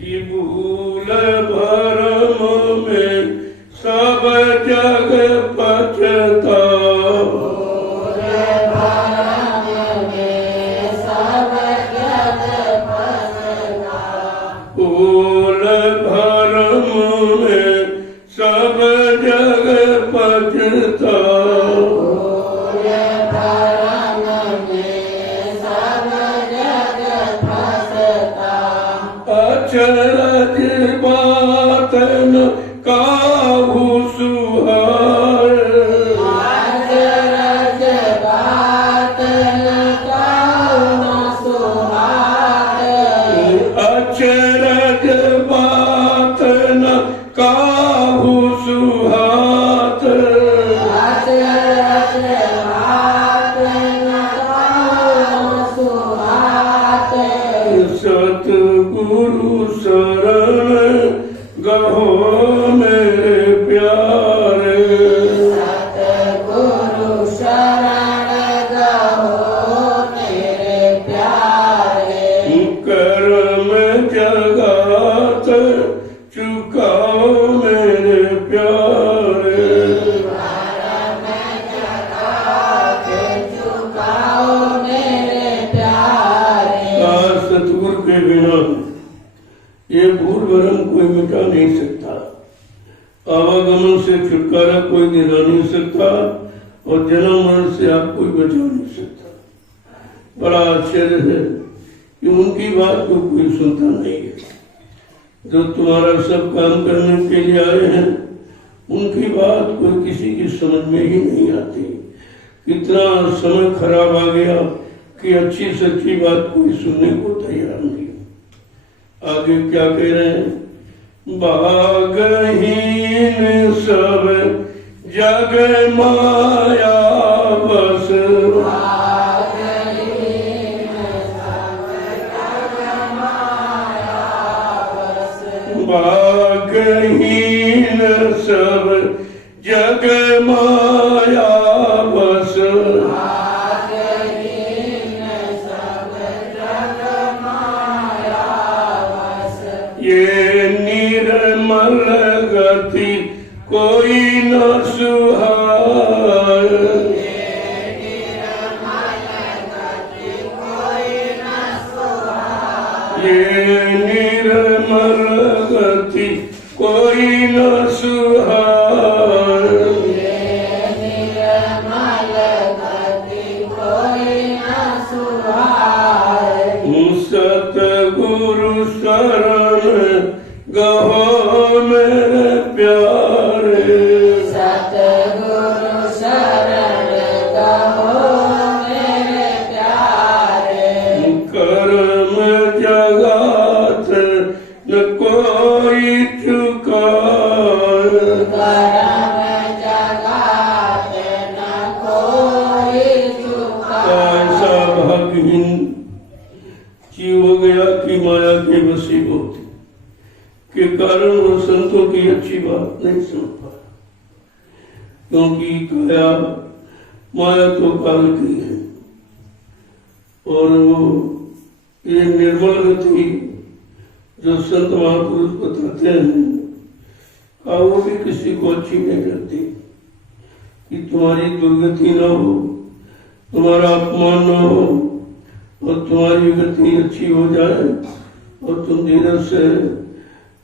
कि भूल भरम में सब जग पछता, भूल भरम में सब जग पछता, अचरज बात न काहू सुहाए, अचरज बात न काहू सुहाए, अचरज बात न काहू सुहात, अचरज बात न काहू सुहात, सतगुरु शरण गहो मेरे प्यारे, सतगुरु शरण गहो मेरे प्यारे, कर्म जगत चुकाओ मेरे प्यारे, कर्म जगत चुकाओ मेरे प्यारे। सतगुरु के बिना ये भूल भरम कोई मिटा नहीं सकता, आवागमन से छुटकारा कोई दिला नहीं सकता, और जन्म मरण से आप कोई बचा नहीं सकता। बड़ा आश्चर्य है कि उनकी बात को कोई सुनता नहीं है। जो तुम्हारा सब काम करने के लिए आए हैं, उनकी बात कोई किसी की समझ में ही नहीं आती। कितना समय खराब आ गया कि अच्छी सच्ची बात कोई सुनने को तैयार नहीं। आगे क्या कह रहे हैं? भागहीन सब जग माया बस, भागहीन सब जग माया बस, ये निर्मल गति कोई न सुहाए, ये निर्मल गति कोई न सुहाए, सतगुरु शरण गहो मेरे प्यारे, सतगुरु शरण गहो मेरे प्यारे, कर्म जगत न कोई चुकाए, कर्म जगत न कोई चुकाए। ऐसा भाग्यहीन जीव हो गया कि माया के वशीभूत के कारण वो संतों की अच्छी बात नहीं सुन पाया, क्योंकि काया माया तो काल की है, और वो ये निर्मल गति जो संत महापुरुष बताते हैं का वो भी किसी को अच्छी नहीं लगती कि तुम्हारी दुर्गति न हो, तुम्हारा अपमान न हो, और तुम्हारी गति अच्छी हो जाए और तुम धीरज से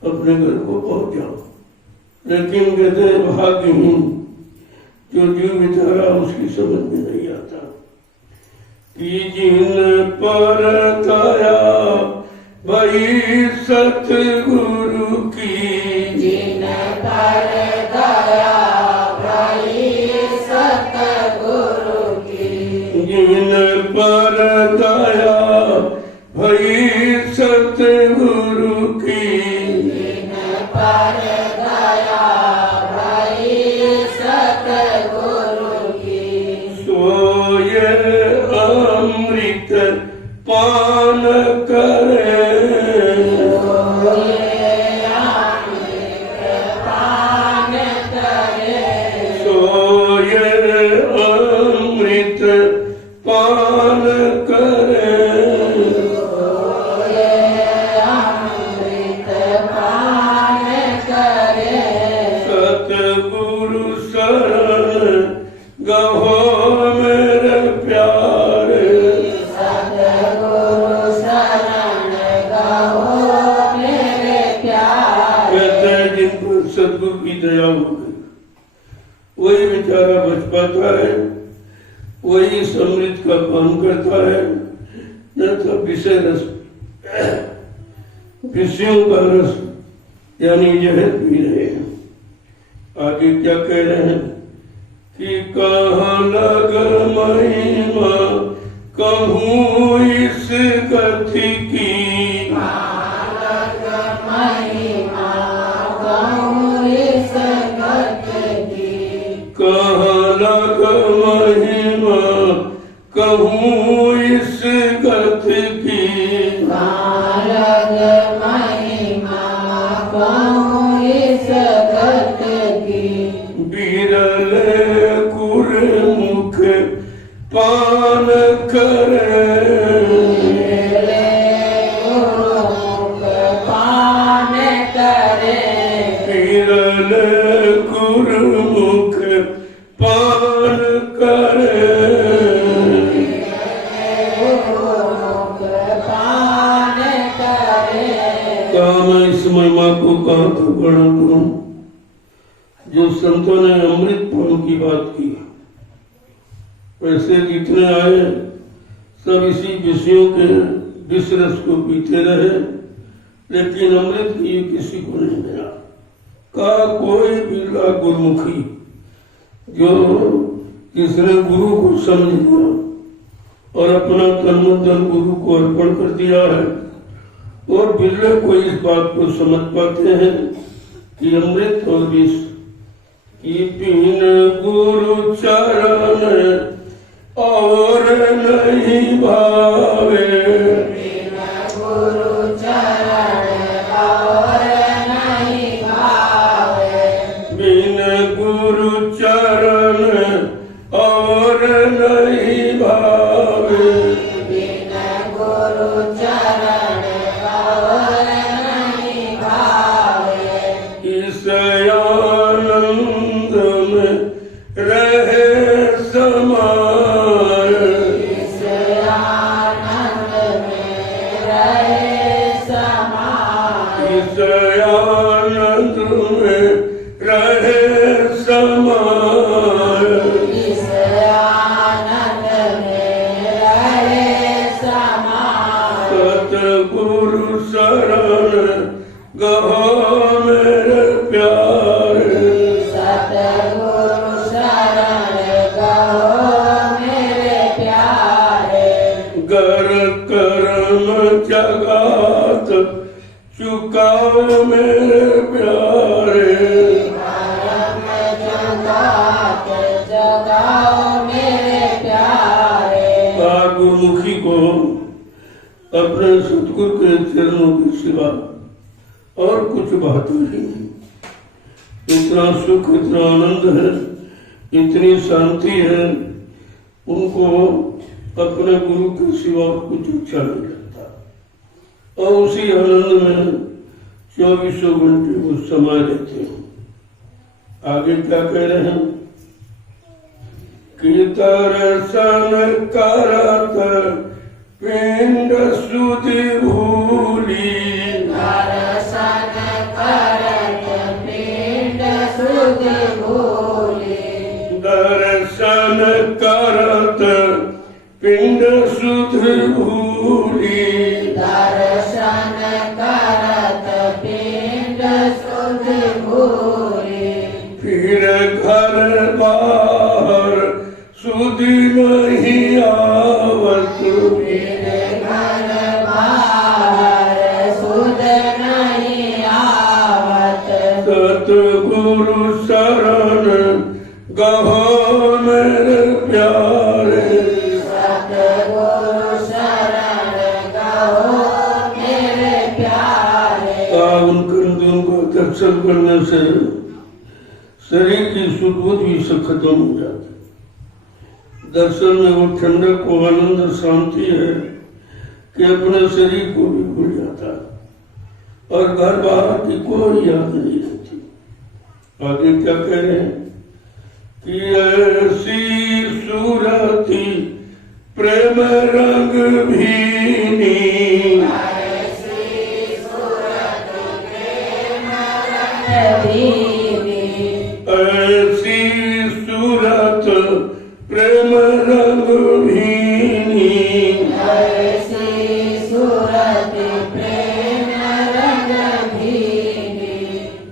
अपने घर को पहुंच जाओ। लेकिन कहते हैं भाग्यहीन जो जीव बेचारा उसकी समझ में नहीं आता कि जिन पर दया भई सतगुरु की, जिन पर दया भई सतगुरु की, जिन पर दया भई सतगुरु की, जिन पर दया भई सतगुरु की, सोय अमृत पान करे, सोय अमृत पान करे, अमृत गहो मेरे प्यारे, सतगुरु शरण गहो मेरे प्यारे। कहते हैं जिन पर सदगुरु की दया हो गई वही बेचारा बच पाता है, वही इस अमृत का पान करता है, न तो विषय रस, विषयों का रस यानी जहर पी रहे हैं। आगे क्या कह रहे हैं कि कहाँ लग महिमा कहूँ इस गति की, महिमा कहूँ इस गति की, कहाँ लग महिमा कहूँ इस गति की, अलग महिमा कहूँ इस गति की, बिरल गुरमुख पान करे, गुरुमुख पान करे, बिरल गुरमुख पान करे। गुरुमुख पान करे। कहा मैं इस महिमा को कहाँ तक वर्णन करूं जो संतों ने अमृत पान की बात की। वैसे जितने आए सब इसी विषयों के विष रस को पीते रहे, लेकिन अमृत की किसी को नहीं मिला। का कोई बिरला गुरुमुखी जो जिसने गुरु को समझ लिया और अपना तन मन धन गुरु को अर्पण कर दिया है, और बिरले को इस बात को समझ पाते हैं कि अमृत और विष की पीन गुरु चरण और नहीं भावे, गुरु चरण और नहीं भावे, बिन गुरु चरण और नहीं भावे, बिन गुरु चरण और नहीं भावे, इस आनंद में रहे समाय, इस आनंद में रहे समाए, इस आनंद में रहे समाय, इस आनंद में रहे समाए। सतगुरु शरण गहो मेरे प्यारे, सतगुरु शरण गहो मेरे प्यारे, गर कर्म जगात चुकाओ मेरे प्यारे, कर्म जगात जगाओ मेरे प्यारे। गुरुमुखी को अपने सतगुरु के चरणों के सिवा और कुछ बात नहीं। इतना सुख, इतना आनंद है, इतनी शांति है, उनको अपने गुरु के सिवा कुछ अच्छा नहीं लगता, और उसी आनंद में 24 घंटे वो समाये रहते हैं। आगे क्या कह रहे हैं कि दर्शन करत पिंड सुधि भूली, दर्शन करत पिंड सुधि भूली, दर्शन करत पिंड सुधि भूली, दर्शन करत पिंड सुधि भूली, फिर घर बाहर सुधि नहीं आवत, फिर घर बाहर सुध नहीं आवत, सतगुरु शरण गहो मेरे प्यारे, सतगुरु शरण गहो मेरे प्यारे। उन कंदों को दर्शन करने से शरीर की सुध भी सब खत्म हो जाती। दर्शन में वो ठंडक, वो आनंद, शांति है कि अपने शरीर को भी भूल जाता है और घर बाहर की कोई याद नहीं रहती। आगे क्या कह रहे हैं कि ऐसी प्रेम रंग भीनी ऐसी सूरत प्रेम रंग भीनी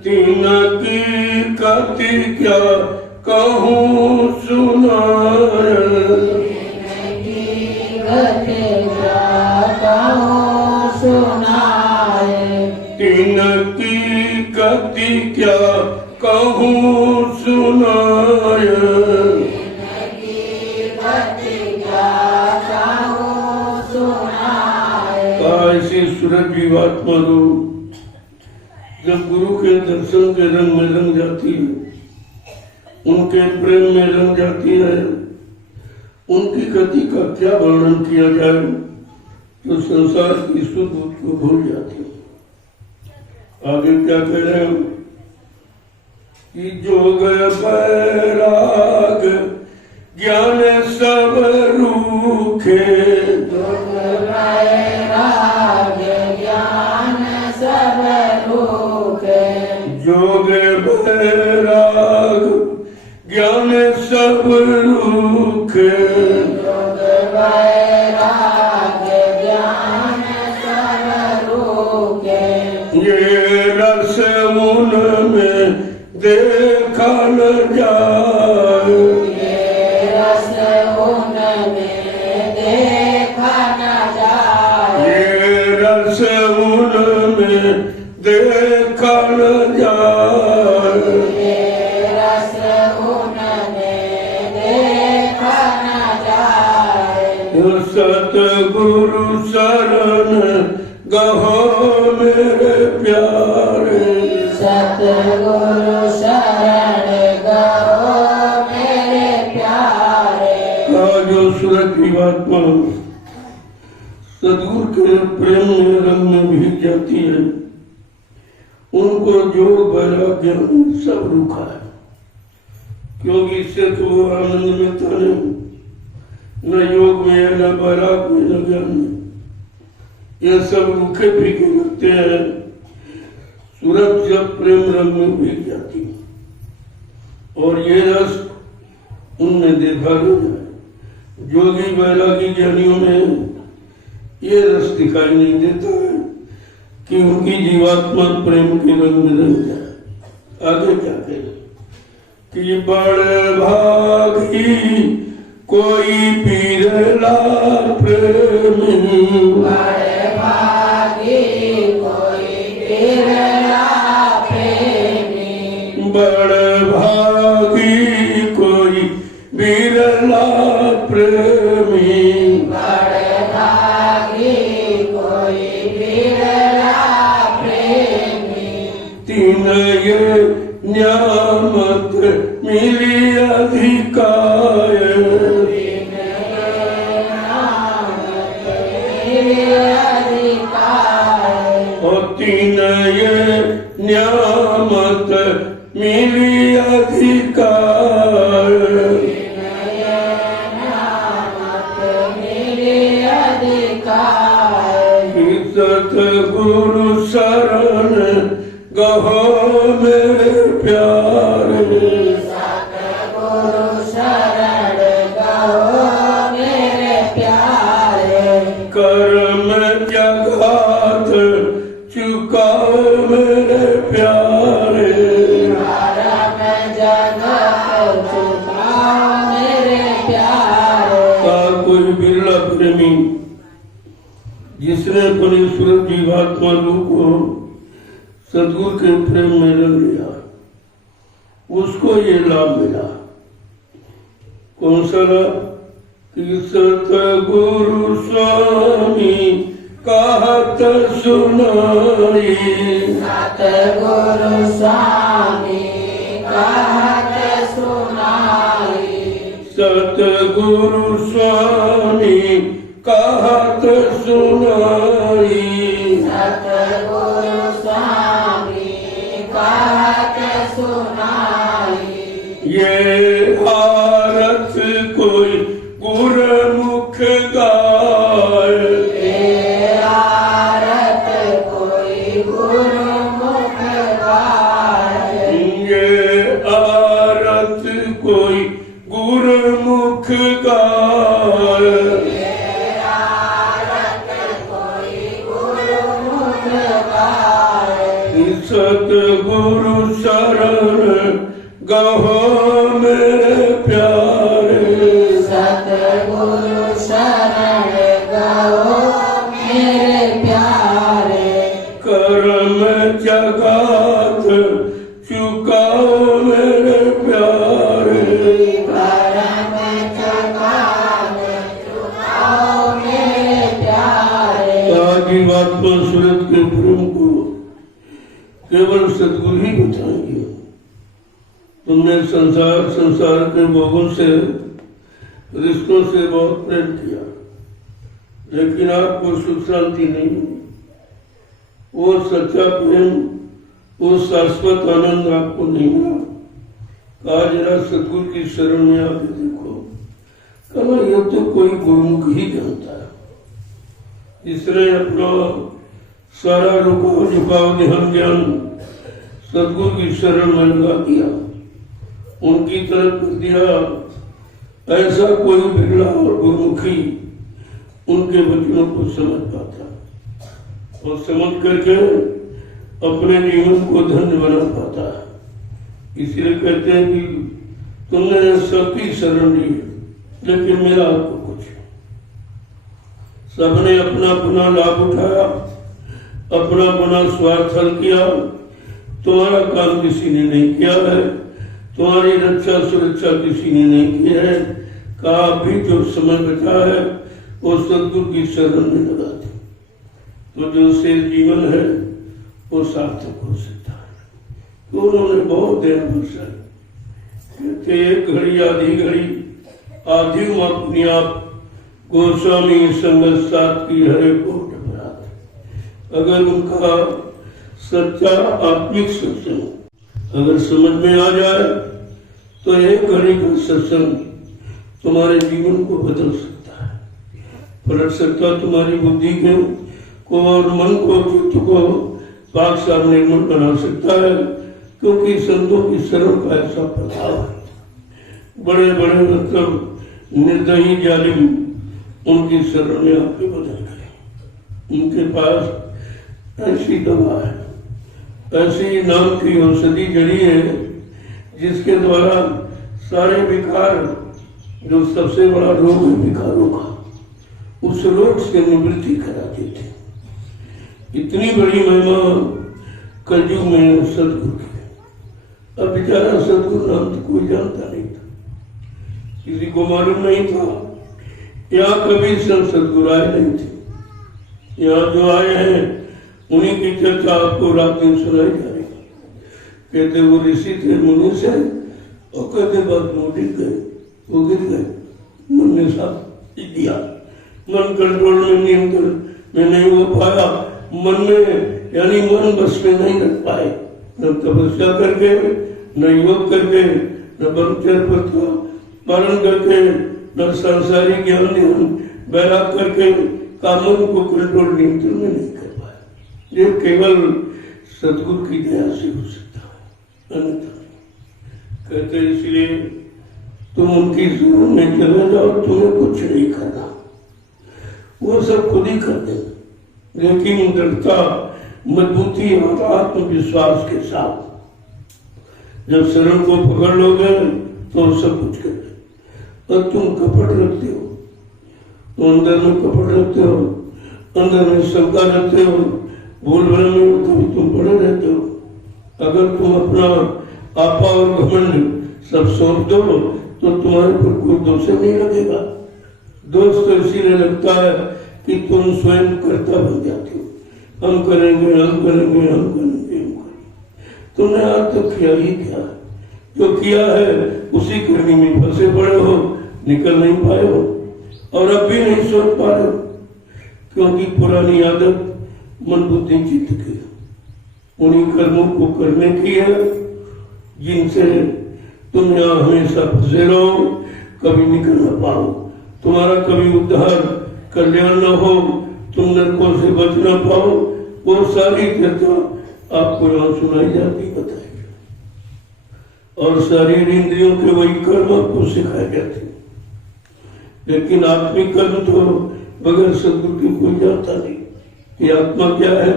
तिनकी कति क्या कहूँ सुनाय तिनकी कति क्या कहूँ सुनाय ऐसी सूरत जीवात्मा रूप जब गुरु के दर्शन के रंग में रंग जाती है, उनके प्रेम में रंग जाती है, उनकी गति का क्या वर्णन किया जाए, तो संसार की सुख को भूल जाती है। आगे क्या कह रहे हैं कि जोग बैराग ज्ञान सब रूखे जोग बैराग ज्ञान सब रूखे ये रस उनमें देखा न जाए ये रस उनमें देखा न जाए सतगुरु शरण गहो मेरे प्यारे सतगुरु शरण गहो मेरे प्यारे। जो सूरत जीवात्मा सदगुरु के प्रेम में रंग में भीग जाती है, उनको जो वैराग्य सब रूखा है, क्योंकि इससे तो वो आनंद में था नहीं, न योग में न वैराग में न ज्ञान में, ये सब रूखे फीके लगते हैं। सूरत जब प्रेम रंग में भीग जाती है और ये रस उनमें देखा न जाए, जोगी वैरागी ज्ञानियों में ये रस दिखाई नहीं देता है कि उनकी जीवात्मा प्रेम के रंग में रंग जाए। आगे क्या कहे कि बड़ भागी कोई पीरला प्रेम बड़ भागी कोई पीरला प्रेमी बड़ भागी कोई बिरला प्रेमी तीन ये न्यामत मिली अधिकार और तीन ये न्यामत मिली अधिकार सतगुरु शरण गहो मेरे प्यारे सतगुरु शरण गहो मेरे प्यारे। कर्म जगात चुकाओ मेरे प्यारे कर्म जगात चुकाओ मेरे प्यारे। का कोई बिरला प्रेमी जिसने अपनी सूरत जीवात्मा रूप को सदगुरु के प्रेम में रंग लिया, उसको ये लाभ मिला। कौन सा लाभ? कि सतगुरु स्वामी कहत सुनाई सतगुरु स्वामी कहत सुनाई सतगुरु स्वामी कहत सुनाई सतगुरु स्वामी कहत सुनाई। ये आरत कोई गुरमुख गा मुख गाय। सतगुरु शरण गहो मेरे प्यारे। सतगुरु शरण गहो मेरे प्यारे। कर्म जगत चुकाओ मेरे प्यारे। कर्म जगत चुकाओ मेरे प्यारे। आजीवात्मा सूरत के प्रेम को केवल सतगुरु ही बताएंगे। तुमने संसार के भोगों से, रिश्तों से बहुत प्रेम किया, लेकिन आपको सुख शांति नहीं। वो सच्चा प्रेम, वो शाश्वत आनंद आपको नहीं मिला। आज जरा सतगुरु की शरण में आके देखो, कहा यह तो कोई गुरुमुख ही जानता है। इसने अपना सारा रुकाव झुकाव ध्यान ज्ञान सतगुरु की शरण में लगा दिया, उनकी तरफ कर दिया। ऐसा कोई बिगड़ा और गुरुमुखी उनके वचनों को समझ पाता और समझ करके अपने जीवन को धन्य बना पाता है। इसलिए कहते हैं कि तुमने सबकी शरण ली, लेकिन मेरा आपको कुछ। सबने अपना अपना लाभ उठाया, अपना अपना स्वार्थ हल किया। तुम्हारा काम किसी ने नहीं किया है, तुम्हारी रक्षा सुरक्षा किसी ने नहीं की है। कहा भी जो समय बचा है वो सतगुरु की शरण में लगा दे, तो जो शेष जीवन है वो सार्थक हो सकता है। तो उन्होंने बहुत देर बरसाई। कहते एक घड़ी आधी घड़ी आधी अपनी आप गोस्वामी संगत साथ की हरे कोट अपराध। अगर उनका सच्चा आत्मिक सत्संग अगर समझ में आ जाए तो एक घड़ी का सत्संग तुम्हारे जीवन को बदल सकता है, पलट सकता तुम्हारी बुद्धि को और मन को, चित्त को पाक साफ निर्मल बना सकता है। क्योंकि संतों की शरण का ऐसा प्रभाव है। बड़े बड़े मतलब निर्दयी जालिम उनकी शरण में आके बदल गए। उनके पास ऐसी दवा है, ऐसी नाम की औषधि जड़ी है, जिसके द्वारा सारे विकार, जो सबसे बड़ा रोग है विकारों का, उस रोग से निवृत्ति कराते थे। इतनी बड़ी महिमा कलयुग में सतगुरु की। अब बेचारा सतगुरु नाम तो कोई जानता नहीं था, किसी को मालूम नहीं था। यहाँ कभी संत सतगुरु आए नहीं थे। यहाँ जो आए हैं उन्हीं की चर्चा आपको रात दिन सुनाई जा रही। कहते वो ऋषि थे मुनि से, और कहते बाद में गिर गए, वो गिर गए। मन ने साथ दिया, मन कंट्रोल में नियंत्रण में नहीं हो पाया। मन में यानी मन बस में नहीं रख पाए, न तपस्या करके, न योग करके, न ब्रह्मचर्य पालन करके, न सांसारिक ज्ञान ध्यान बैराग करके कामन को कंट्रोल नियंत्रण में नहीं कर पाए। ये केवल सतगुरु की दया से हो सकता है, अन्यथा कहते इसलिए तुम उनकी शरण में चले जाओ, तुम्हें कुछ नहीं करना, वो सब खुद ही कर देंगे। लेकिन दृढ़ता, मजबूती और आत्मविश्वास के साथ जब शरण को पकड़ लोगे तो सब कुछ कर दे। और तुम कपट रखते हो, तो अंदर में कपट रखते हो, अंदर में शंका रखते हो, भूल भ्रम में तुम पड़े रहते हो। अगर तुम अपना आपा और घमंड सब सौंप दो तो तुम्हारे पर कोई दोष नहीं लगेगा। दोष तो इसीलिए लगता है कि तुम स्वयं कर्ता बन जाते हो। हम करेंगे, हम करेंगे, हम करेंगे, हम करेंगे। तुमने आज तक किया ही क्या? जो किया है उसी करनी में फंसे पड़े हो, निकल नहीं पाए हो, और अब भी नहीं सोच पा रहे हो, क्योंकि पुरानी आदत मन बुद्धि चित्त की उन्हीं कर्मों को करने की है जिनसे तुम यहाँ हमेशा फंसे रहो, कभी निकल न पाओ, तुम्हारा कभी उद्धार कल्याण न हो, तुम नरकों से बच न पाओ। वो सारी चर्चा आपको यहाँ सुनाई जाती, बताई, और शरीर इंद्रियों के वही कर्म आपको सिखाए जाते। लेकिन आत्मिक कर्म तो बगैर सदगुरु के कोई जानता नहीं कि आत्मा क्या है,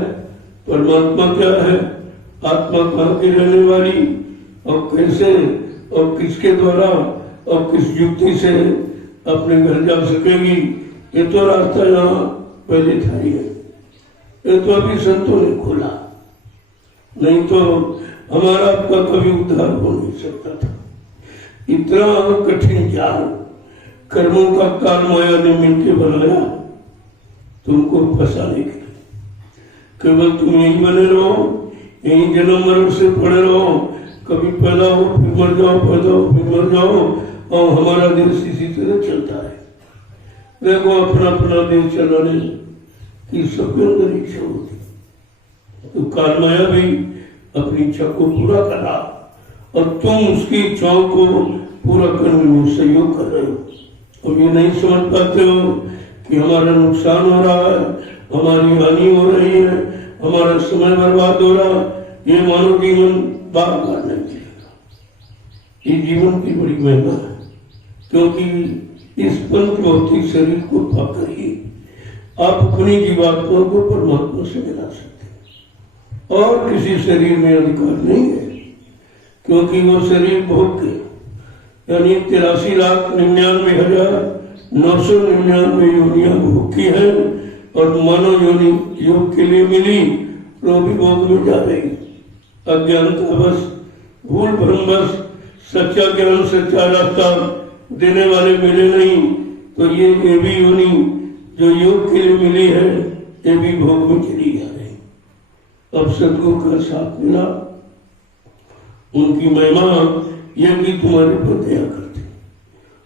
परमात्मा क्या है, आत्मा कहाँ की रहने वाली और कैसे और किसके द्वारा और किस युक्ति से अपने घर जा सकेगी। ये तो रास्ता यहाँ पहले था ही है, ये तो अभी संतों ने खोला, नहीं तो हमारा आपका कभी उद्धार हो नहीं सकता था। इतना कठिन जाल कर्मों का काल माया ने मिलकर बनाया तुमको फंसाने के लिए। केवल तुम यही बने रहो, यही जन्म मरण से पड़े रहो, कभी पैदा हो फिर मर जाओ, पैदा हो फिर मर जाओ, और हमारा देश इसी तरह चलता है। देखो अपना अपना देश चलाने की सबके अंदर इच्छा होती, तो काल माया भी अपनी इच्छा को पूरा करा और तुम उसकी इच्छाओं को पूरा करने में सहयोग कर रहे हो। अब ये नहीं समझ पाते हो कि हमारा नुकसान हो रहा है, हमारी हानि हो रही है, हमारा समय बर्बाद हो रहा, ये मानव जीवन बार बार नहीं मिलेगा। ये जीवन की बड़ी महिमा है, क्योंकि इस पंच भौतिक शरीर को पाकर ही आप अपनी जीवात्मा को परमात्मा से मिला सकते हैं, और किसी शरीर में अधिकार नहीं है, क्योंकि वो शरीर भोग यानी 83,99,999 योनियां भोग की है, और मानव योनि योग के लिए मिली तो भी भोग में जा रही। अज्ञानता बस, भूल भ्रम बस, सच्चा ज्ञान सच्चा रास्ता देने वाले मिले नहीं, तो ये भी योनि जो योग के लिए मिली है ये भी भोग में चली जा रही। अब सदगुरु का साथ मिला, उनकी महिमा यह कि तुम्हारे पर दया करते,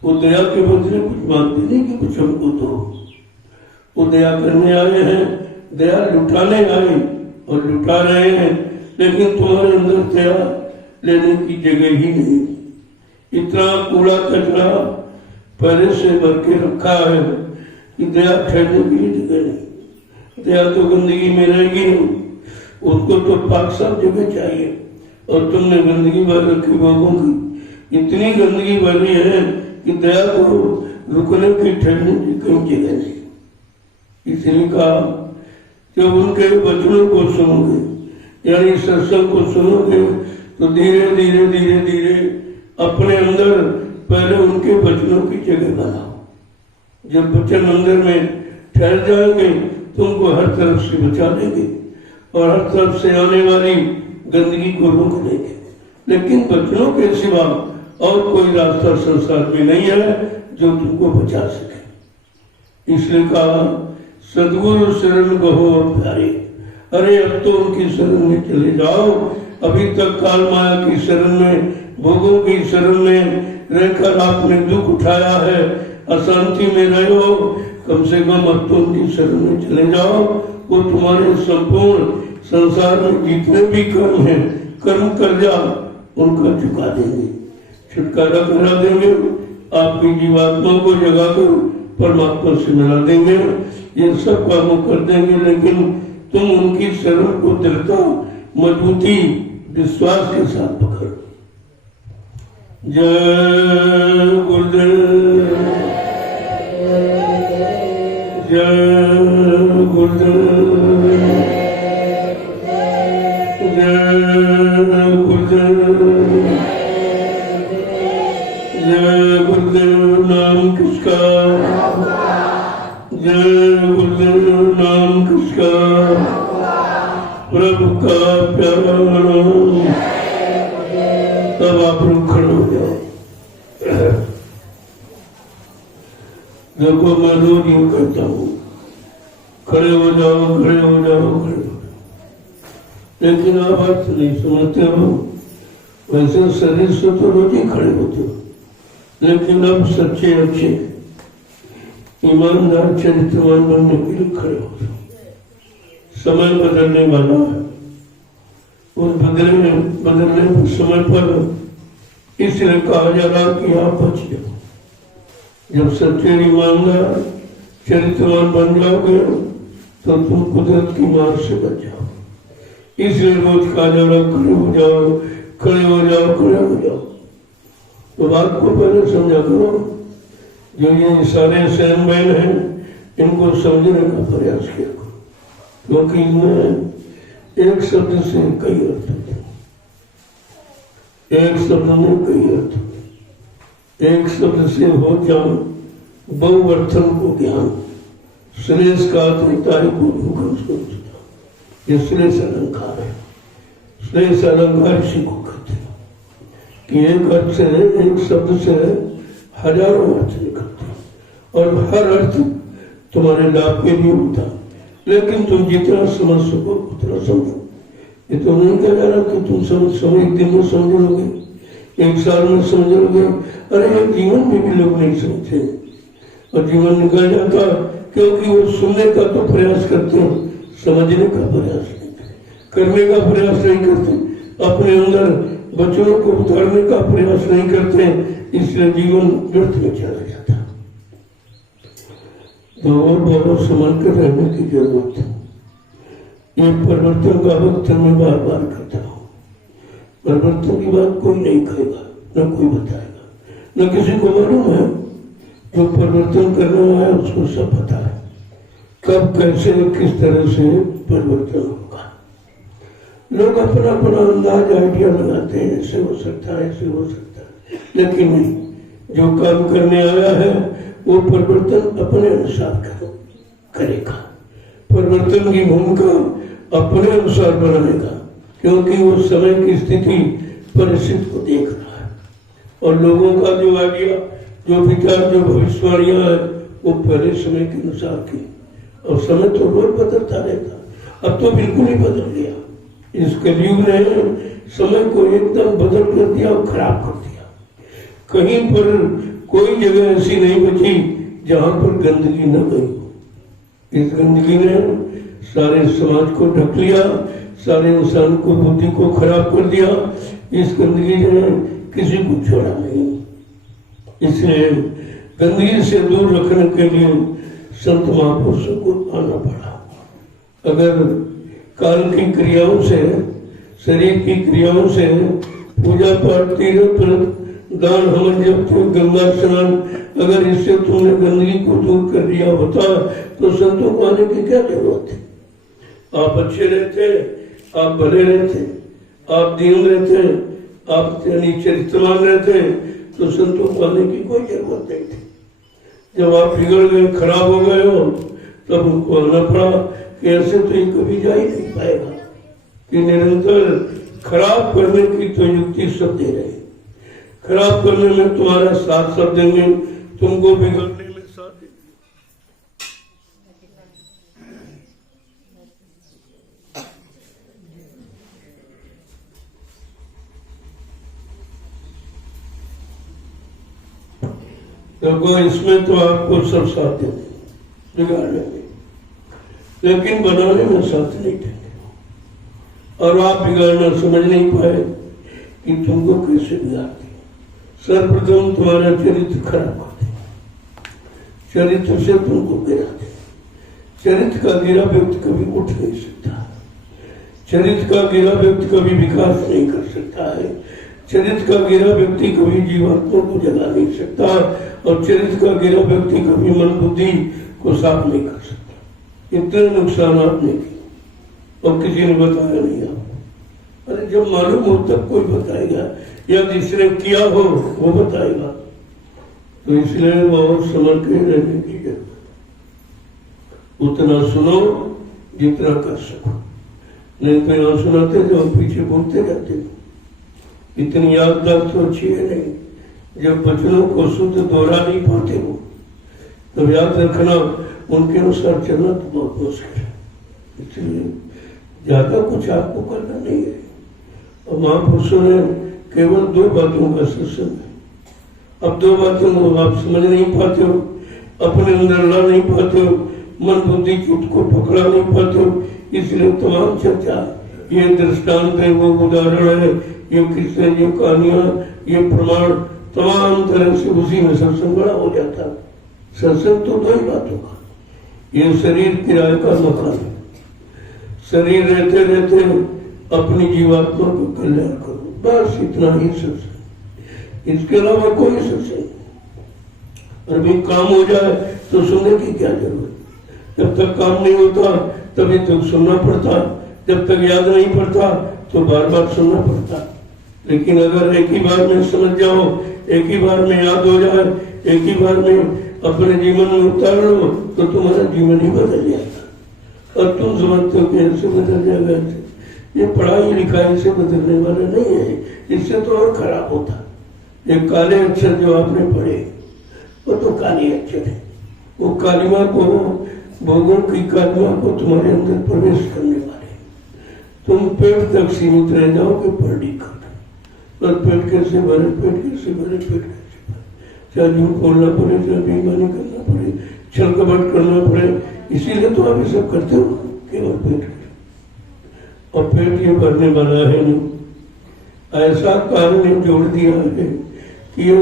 वो दया के बदले कुछ मांगते नहीं कि कुछ हमको दो, वो दया करने आए हैं, दया लुटाने आए और लुटा रहे हैं, लेकिन तुम्हारे अंदर दया लेने की जगह ही नहीं। इतना कूड़ा कचरा पहले से भर के रखा है कि दया ठहरने की जगह नहीं। दया तो गंदगी में रहेगी नहीं, उसको तो पाक साफ जगह चाहिए, और तुमने गंदगी भर रखी लोगों की, इतनी गंदगी भर रही है कि दया को रुकने की ठहरने की कहीं जगह नहीं। इसलिए कहा जब उनके वचनों को सुनोगे, यानी सत्संग को सुनोगे, तो धीरे धीरे धीरे धीरे अपने अंदर पहले उनके वचनों की जगह बनाओ। जब वचन अंदर में ठहर जाएंगे, तुमको हर तरफ से बचा देंगे और हर तरफ से आने वाली गंदगी को रोक देंगे। लेकिन वचनों के सिवा और कोई रास्ता संसार में नहीं है जो तुमको बचा सके। इसलिए कहा सदगुरु शरण गहो प्यारे, अरे अब तो उनकी शरण में चले जाओ। अभी तक काल माया की शरण में, भोगों की शरण में रहकर आपने दुख उठाया है, अशांति में रहे हो, कम से कम अब तो उनकी शरण में चले जाओ। वो तुम्हारे संपूर्ण संसार में जितने भी कर्म हैं, कर्म कर्जा उनका चुका देंगे, छुटकारा करा देंगे, आपकी जीवात्मा को जगाकर परमात्मा से मिला देंगे, ये सब कामों कर देंगे। लेकिन तुम उनकी शरण को दृढ़ता, मजबूती, विश्वास के साथ पकड़ो। जय गुरुदेव, जय गुरुदेव, जय गुरुदेव, जय गुरुदेव। नाम किसका, जय गुरुदेव। नाम किसका, प्रभु का प्यारा नाम। तब आप लोग खड़े हो जाओ। देखो मैं रोज यूं कहता हूँ, खड़े हो जाओ, खड़े हो जाओ, खड़े हो जाओ, लेकिन आप बात नहीं समझते हो। वैसे शरीर से तो रोज ही खड़े होते हो, लेकिन अब सच्चे अच्छे ईमानदार चरित्रवान बनने के लिए खड़े होते हो। समय बदलने वाला है, उस बदलने समय पर इसलिए कहा जा रहा कि आप बच जाओ। जब सच्चे ईमानदार चरित्रवान बन जाओगे तो तुम कुदरत की मार से बच जाओ। इसलिए रोज कहा जा रहा खड़े हो जाओ, खड़े हो जाओ, खड़े हो जाओ। तो बात को पहले समझा करो जो ये सारे सैनमैन हैं इनको समझने का प्रयास किया करो, क्योंकि इनमें एक शब्द से कई अर्थ होते हैं, एक शब्द में कई अर्थ होते, एक शब्द से हो जान बहुअर्थन को ज्ञान, श्रेष्ठ का त्रिताय को भूखन सोचता, ये श्रेष्ठ अलंकार है। श्रेष्ठ अलंकार इसी को कहते हैं कि एक अर्थ से, एक शब्द से हजारों अर्थ निकलते हैं और हर अर्थ तुम्हारे लाभ के लिए होता है, लेकिन तुम जितना समझ सको उतना समझो। ये तो नहीं कह जा रहा कि तुम समझ एक दिन में समझ लोगे, एक साल में समझ लोगे। अरे एक जीवन में भी लोग नहीं समझते और जीवन निकल जाता, क्योंकि वो सुनने का तो प्रयास करते हैं, समझने का प्रयास नहीं करने का प्रयास नहीं करते, अपने अंदर बच्चों को उतारने का प्रयास नहीं करते, इसलिए जीवन व्यर्थ में चला जाता। तो और बहुत संभल कर रहने की जरूरत है। ये परिवर्तन का वक्त मैं बार बार कहता हूँ, परिवर्तन की बात कोई नहीं कहेगा, न कोई बताएगा, न किसी को मालूम है। जो परिवर्तन करने वाला है उसको सब पता है कब कैसे किस तरह से परिवर्तन होगा। लोग अपना अपना अंदाज आइडिया लगाते हैं, ऐसे हो सकता है, ऐसे हो सकता है, लेकिन नहीं, जो काम करने आया है वो परिवर्तन अपने अनुसार करेगा। परिवर्तन की भूमिका अपने अनुसार बनाएगा, क्योंकि वो समय की स्थिति परिस्थिति को देख रहा है और लोगों का जो आइडिया, जो विचार, जो भविष्यवाणियां है वो पहले समय के अनुसार की, और समय तो रोज बदलता रहता। अब तो बिल्कुल ही बदल गया। इस कलयुग ने समय को एकदम बदल कर दिया और खराब कर दिया। कहीं पर कोई जगह ऐसी नहीं बची जहां पर गंदगी न गई हो। इस गंदगी ने सारे समाज को ढक लिया, सारे इंसान को, बुद्धि को खराब कर दिया। इस गंदगी ने किसी को छोड़ा नहीं। इसलिए गंदगी से दूर रखने के लिए संत महापुरुषों को आना पड़ा। अगर काल की क्रियाओं से, शरीर की क्रियाओं से, पूजा पाठ, तीर्थ व्रत, दान, हवन, जप, गंगा स्नान, अगर इससे तुमने गंदगी को दूर कर दिया होता तो संतों को आने की क्या जरूरत है। आप अच्छे रहते, आप भले रहते, आप दीन रहते, आप चरित्रवान रहते, तो संतों को आने की कोई जरूरत नहीं थी। जब आप बिगड़ गए, खराब हो गए हो, तब उनको आना पड़ा कि ऐसे तो ये कभी जा ही नहीं पाएगा, कि निरंतर खराब करने की तो युक्ति सब दे रहे, खराब करने में तुम्हारा साथ सब देंगे, तुमको बिगड़ने में साथ देंगे। तो इसमें तो आपको सब साथ देंगे, बिगाड़ने में, लेकिन बनाने में साथ नहीं देंगे। और आप बिगाड़ना समझ नहीं पाए कि तुमको कैसे बिगाड़ते। सर्वप्रथम तुम्हारा चरित्र खराब कर दे, चरित्र से तुमको गिरा दे। चरित्र का गिरा व्यक्ति कभी उठ नहीं सकता, चरित्र का गिरा व्यक्ति कभी विकास नहीं कर सकता है, चरित्र का गिरा व्यक्ति कभी जीवात्मा को जगा नहीं सकता, और चरित्र का गिरा व्यक्ति कभी मन बुद्धि को साफ नहीं कर सकता। इतने नुकसान आपने किए और किसी ने बताया नहीं आपको। अरे जब मालूम हो तब कोई बताएगा, या जिसने किया हो वो बताएगा। तो इसलिए बहुत समझ के रहने की जरूरत, उतना सुनो जितना कर सको, नहीं तो यहाँ सुनाते जो पीछे बोलते जाते। इतनी याददाश्त तो अच्छी है नहीं, जब वचनों को शुद्ध दोहरा नहीं पाते हो तब याद रखना उनके अनुसार चलना तो बहुत मुश्किल है। इसलिए ज्यादा कुछ आपको करना नहीं है। और महापुरुषों ने केवल 2 बातों का सत्संग है। अब 2 बातों को आप समझ नहीं पाते हो, अपने अंदर ला नहीं पाते हो, मन बुद्धि चित्त को पकड़ा नहीं पाते हो, इसलिए तमाम चर्चा, ये दृष्टांत है, वो उदाहरण है, ये किस्से, ये कहानियां, ये प्रमाण, तमाम तरह से उसी में सत्संग बड़ा हो जाता है। सत्संग तो 2 ही बातों का, ये शरीर किराए का मकान है। शरीर रहते रहते अपनी जीवात्मा को कल्याण करो, बस इतना ही सत्संग, इसके अलावा कोई सत्संग। और भी काम हो जाए तो सुनने की क्या जरूरत। जब तक काम नहीं होता तभी तक सुनना पड़ता, जब तक याद नहीं पड़ता तो बार बार सुनना पड़ता। लेकिन अगर एक ही बार में समझ जाओ, एक ही बार में याद हो जाए, एक ही बार में अपने जीवन में उतार लो तो तुम्हारा जीवन ही बदल जाता। और तुम समझते हो कि ऐसे बदल जाएगा, ये पढ़ाई लिखाई से बदलने वाला नहीं है, इससे तो और खराब होता। ये काले अक्षर जो आपने पढ़े वो तो काले अक्षर है, वो कालिमा को, भोगों की कालिमा को तुम्हारे अंदर प्रवेश करने वाले। तुम पेट तक सीमित रह जाओगे पढ़ लिख कर, और पेट कैसे भरे, पेट कैसे भरे, पेट कैसे भरे। चाहे झूठ बोलना पड़े, चाहे बेईमानी करना पड़े, छल कपट करना पड़े, इसीलिए तो आप ये सब करते हो केवल पेट के। और पेट ये भरने वाला है नहीं, ऐसा काल ने जोड़ दिया है कि ये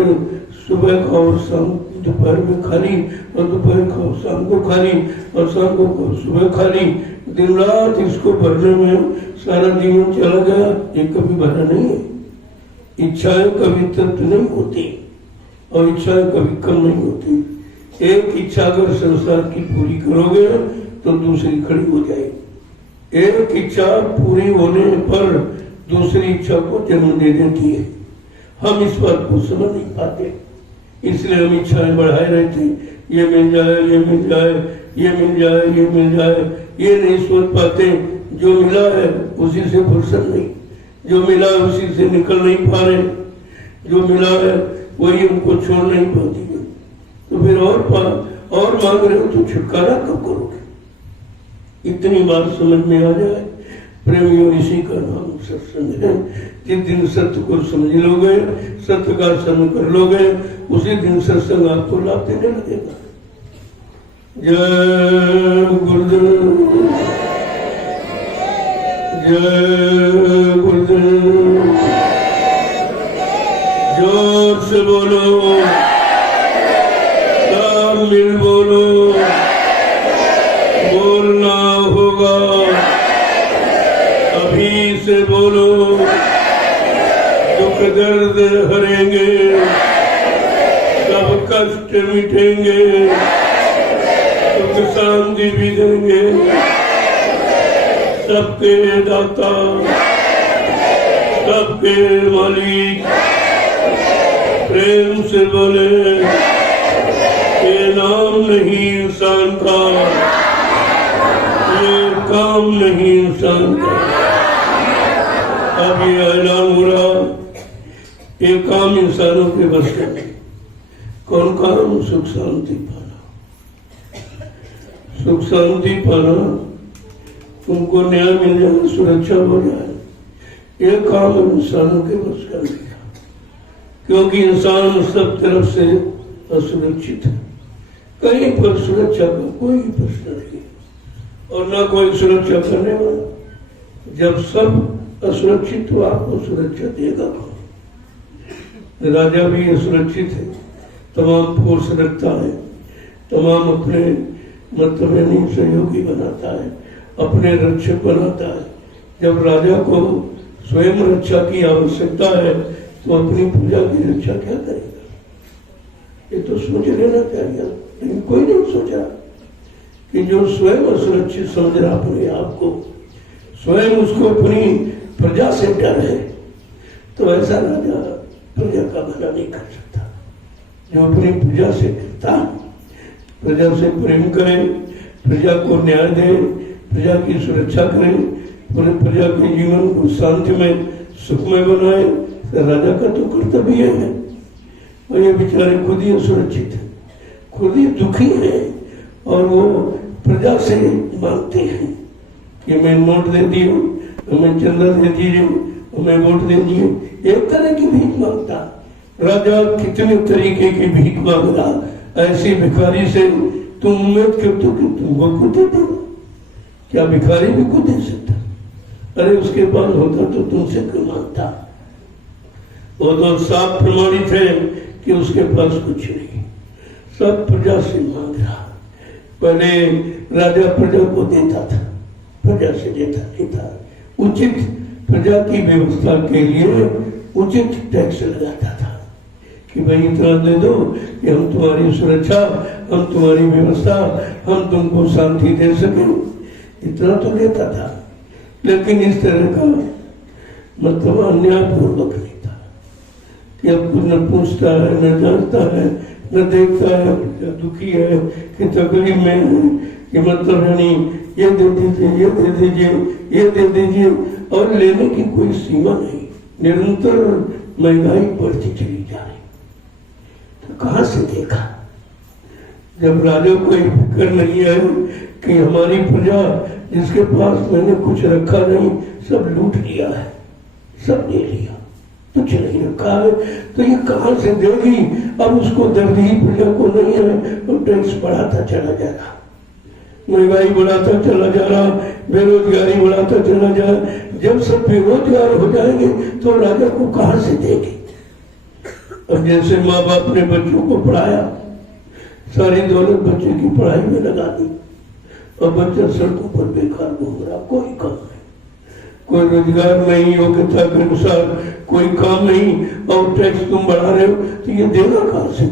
सुबह खाओ शाम, दोपहर में खाली, और दोपहर खाओ शाम को खाली, और शाम को सुबह खाली। दिन रात इसको भरने में सारा जीवन चला गया, ये कभी भरा नहीं है। इच्छाएं कभी तृप्त नहीं होती और इच्छाएं कभी कम नहीं होती। एक इच्छा अगर संसार की पूरी करोगे तो दूसरी खड़ी हो जाएगी। एक इच्छा पूरी होने पर दूसरी इच्छा को जन्म दे देती है। हम इस बात को समझ नहीं पाते, इसलिए हम इच्छाएं बढ़ाए रहते, ये मिल जाए, ये मिल जाए, ये मिल जाए, ये मिल जाए। ये नहीं सोच पाते जो मिला है उसी से फुर्सत नहीं, जो मिला है उसी से निकल नहीं पा रहे, जो मिला है वही उनको छोड़ नहीं पाती है। तो फिर और मांग रहे हो तो छुटकारा कब करोगे। इतनी बात समझ में आ जाए प्रेमियों, इसी का नाम सत्संग है। जिस दिन सत्य को समझ लोगे, सत्य का संग कर लोगे, उसी दिन सत्संग आपको लाभ देने लगेगा। जय गुरुदेव, जय गुरुदेव। जोर से बोलो, सब मिल बोलो, बोलना होगा, अभी से बोलो। दुख दर्द हरेंगे, सब कष्ट मिटेंगे, सुख शांति भी देंगे। सबके दाता, सबके मालिक, प्रेम से बोले ये नाम नहीं इंसान का, ये काम नहीं इंसान का। अब ये ऐलान हो रहा, ये काम इंसानों के बस में नहीं। कौन काम? सुख शांति पाना, सुख शांति पाना, तुमको न्याय मिल जाए, सुरक्षा हो जाए, ये काम इंसानों के बस का नहीं। क्योंकि इंसान सब तरफ से असुरक्षित है, कहीं पर सुरक्षा का कोई प्रश्न नहीं और ना कोई सुरक्षा करने वाला। जब सब असुरक्षित तो आपको सुरक्षा देगा कौन? राजा भी असुरक्षित है, तमाम फोर्स रखता है, तमाम अपने मतलब सहयोगी बनाता है, अपने रक्षक बनाता है। जब राजा को स्वयं रक्षा की आवश्यकता है तो अपनी पूजा की रक्षा क्या करेगा? ये तो सोच लेना चाहिए, लेकिन कोई नहीं सोचा कि जो स्वयं असुरक्षित समझ रहा अपने आप को, स्वयं उसको अपनी प्रजा से डर है, तो ऐसा राजा प्रजा का भला नहीं कर सकता। जो अपनी प्रजा से डरता, प्रजा से प्रेम करे, प्रजा को न्याय दे, प्रजा की सुरक्षा करे, पूरे प्रजा के जीवन को शांति में सुखमय बनाए, राजा का तो कर्तव्य है। और ये बेचारे खुद ही असुरक्षित है, खुद ही दुखी है, और वो प्रजा से मांगते हैं कि मैं नोट दे दी, मैं चंदा दे दीजिए, मैं वोट दे दिए। एक तरह की भीख मांगता राजा, कितने तरीके की भीख मांग रहा। ऐसी भिखारी से तुम उम्मीद करते हो कि तुमको खुद दे देगा? क्या भिखारी भी खुद दे सकता? अरे उसके पास होता तो तुमसे क्यों मांगता? वो तो साफ प्रमाणित है कि उसके पास कुछ नहीं, सब प्रजा से मांग रहा। पहले राजा प्रजा को देता था, प्रजा से देता नहीं था। उचित प्रजा की व्यवस्था के लिए उचित टैक्स लगाता था कि भाई इतना दे दो कि हम तुम्हारी सुरक्षा, हम तुम्हारी व्यवस्था, हम तुमको शांति दे सके, इतना तो देता था। लेकिन इस तरह का मतलब अन्यायपूर्वक नहीं था कि अब न पूछता है, न जानता है, न देखता है दुखी है कि तकलीफ में है, कि मतलब यानी ये दे दीजिए, ये दे दीजिए, ये दे दीजिए, और लेने की कोई सीमा नहीं। निरंतर महंगाई बढ़ती चली जा रही, तो कहां से देखा? जब राजा को ये फिक्र नहीं है कि हमारी प्रजा जिसके पास मैंने कुछ रखा नहीं, सब लूट लिया है, सब ले लिया, कुछ नहीं रखा है, तो ये कहां से देगी? अब उसको दर्द ही प्रजा को नहीं है, तो टैक्स बढ़ाता चला जा रहा, महंगाई बढ़ाता चला जा रहा, बेरोजगारी बढ़ाता चला जा रहा। जब सब बेरोजगार हो जाएंगे तो राजा को कहां से देगी? अब जैसे माँ बाप ने बच्चों को पढ़ाया, सारी दौलत बच्चे की पढ़ाई में लगा दी, और बच्चा सड़कों पर बेकार घूम रहा, कोई काम नहीं, कोई रोजगार नहीं, योग्यता के अनुसार कोई काम नहीं, और टैक्स तुम बढ़ा रहे हो, तो ये देना कहां से?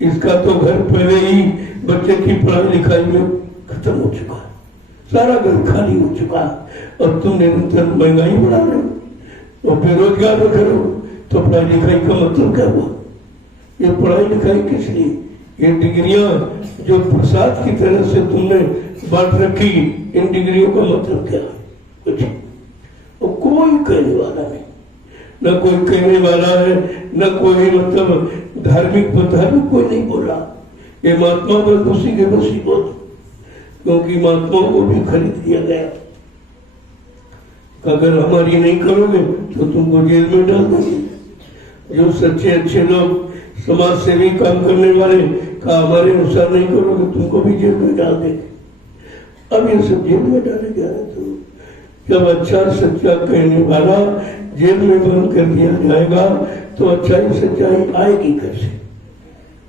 इसका तो घर पहले ही बच्चे की पढ़ाई लिखाई में खत्म हो चुका है, सारा घर खाली हो चुका है, और तुम निरंतर महंगाई बढ़ा रहे हो और बेरोजगार रख रहे हो, तो पढ़ाई लिखाई का मतलब क्या हुआ? ये पढ़ाई लिखाई किस लिए? ये डिग्रियां जो प्रसाद की तरह से तुमने बांट रखी, इन डिग्रियों का मतलब क्या है? कुछ और कोई कहने वाला नहीं, न कोई कहने वाला है, न कोई मतलब धार्मिक कोई नहीं बोला। ये महात्मा बस उसी के बस ही बोल, क्योंकि महात्माओं को भी खरीद लिया गया, अगर हमारी नहीं करोगे तो तुमको जेल में डाल देंगे। जो सच्चे अच्छे लोग, समाज सेवी काम करने वाले का हमारे अनुसार नहीं करोगे तुमको भी जेल में डाल देंगे। अब ये सब जेल में डाले जा रहे, तो जब अच्छा सच्चा कहने वाला जेल में बंद कर दिया जाएगा तो अच्छाई सच्चाई आएगी कैसे?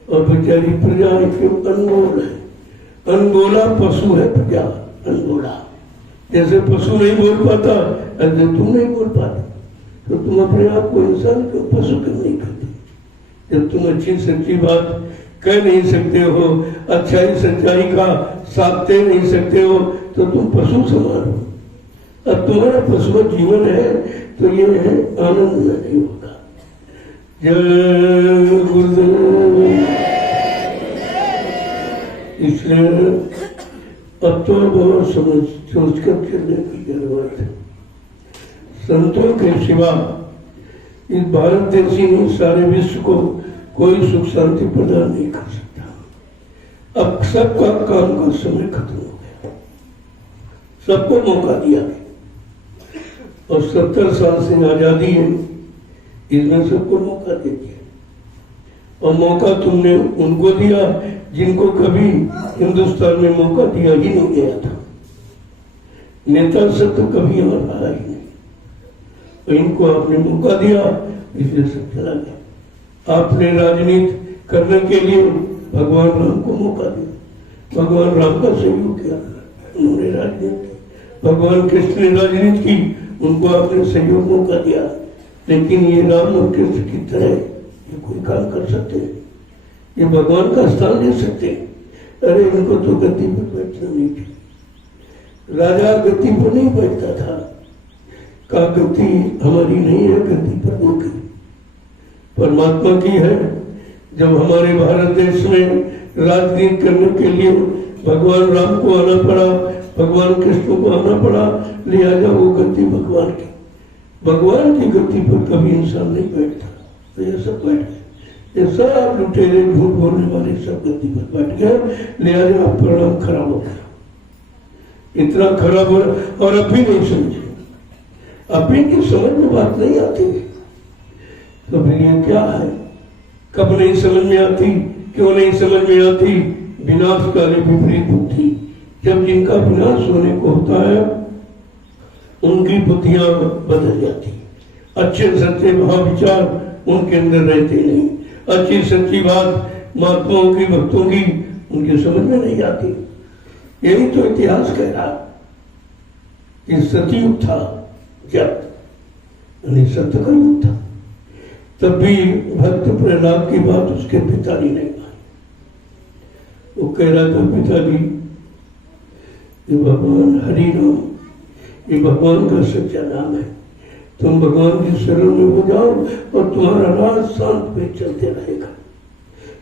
और बेचारी प्रजा क्यों अनमोल है, अनबोला पशु है प्रजा, अनबोला। जैसे पशु नहीं बोल पाता, ऐसे तुम नहीं बोल पाते, तो तुम अपने आप को इंसान क्यों, पशु क्यों नहीं करते? जब तुम अच्छी सच्ची बात कह नहीं सकते हो, अच्छाई सच्चाई का साथ दे नहीं सकते हो, तो तुम पशु समान हो। अब तुम्हारा पशु जीवन है तो ये है आनंद नहीं होगा। जय गुरुदेव। इसलिए अब तो बहुत सोचकर चलने की जरूरत है। संतों के सिवा इस भारत देश ही नहीं, सारे विश्व को कोई सुख शांति प्रदान नहीं कर सकता। अब सबका काम का समय खत्म हो गया, सबको मौका दिया गया, और 70 साल से आजादी है, इसमें सबको मौका दे दिया। और मौका तुमने उनको दिया जिनको कभी हिंदुस्तान में मौका दिया ही नहीं गया था। नेता सब तो कभी यहाँ रहा ही नहीं, तो इनको आपने मौका दिया, इसलिए सब चला गया। आपने राजनीति करने के लिए भगवान राम को मौका दिया, भगवान राम का सहयोग किया, उन्होंने राजनीति की। भगवान कृष्ण ने राजनीति की, उनको आपने सहयोग मौका दिया। लेकिन ये राम और कृष्ण की तरह ये कोई काम कर सकते हैं, ये भगवान का स्थान ले सकते हैं? अरे इनको तो गद्दी पर बैठना नहीं चाहिए। राजा गद्दी पर नहीं बैठता था, का गद्दी हमारी नहीं है, गद्दी पर वो की परमात्मा की है। जब हमारे भारत देश में राजनीति करने के लिए भगवान राम को आना पड़ा, भगवान कृष्ण को आना पड़ा, लिहाजा वो गद्दी भगवान की, भगवान की गद्दी पर कभी इंसान नहीं बैठता। तो ये सब बैठ गए, ये सब लुटेरे झूठ बोलने वाले सब गद्दी पर बैठ गए, लिहाजा परिणाम खराब हो गया। इतना खराब और अब भी नहीं समझे, अब भी इनकी समझ में बात नहीं आती। तो फिर ये क्या है? कब नहीं समझ में आती, क्यों नहीं समझ में आती? विनाशकारी विपरीत बुद्धि। जब जिनका विनाश होने को होता है उनकी बुद्धियां बदल जाती, अच्छे सच्चे महाविचार उनके अंदर रहते नहीं, अच्छी सच्ची बात महात्माओं की, भक्तों की उनके समझ में नहीं आती। यही तो इतिहास कह रहा कि सतयुग था, जब सत्य का युग था, तब भी भक्त प्रहलाद की बात उसके पिताजी ने मानी। वो कह रहा था, पिताजी ये भगवान हरि नाम, ये भगवान का सच्चा नाम है, तुम भगवान की शरण में हो जाओ और तुम्हारा राज शांत पे चलते रहेगा।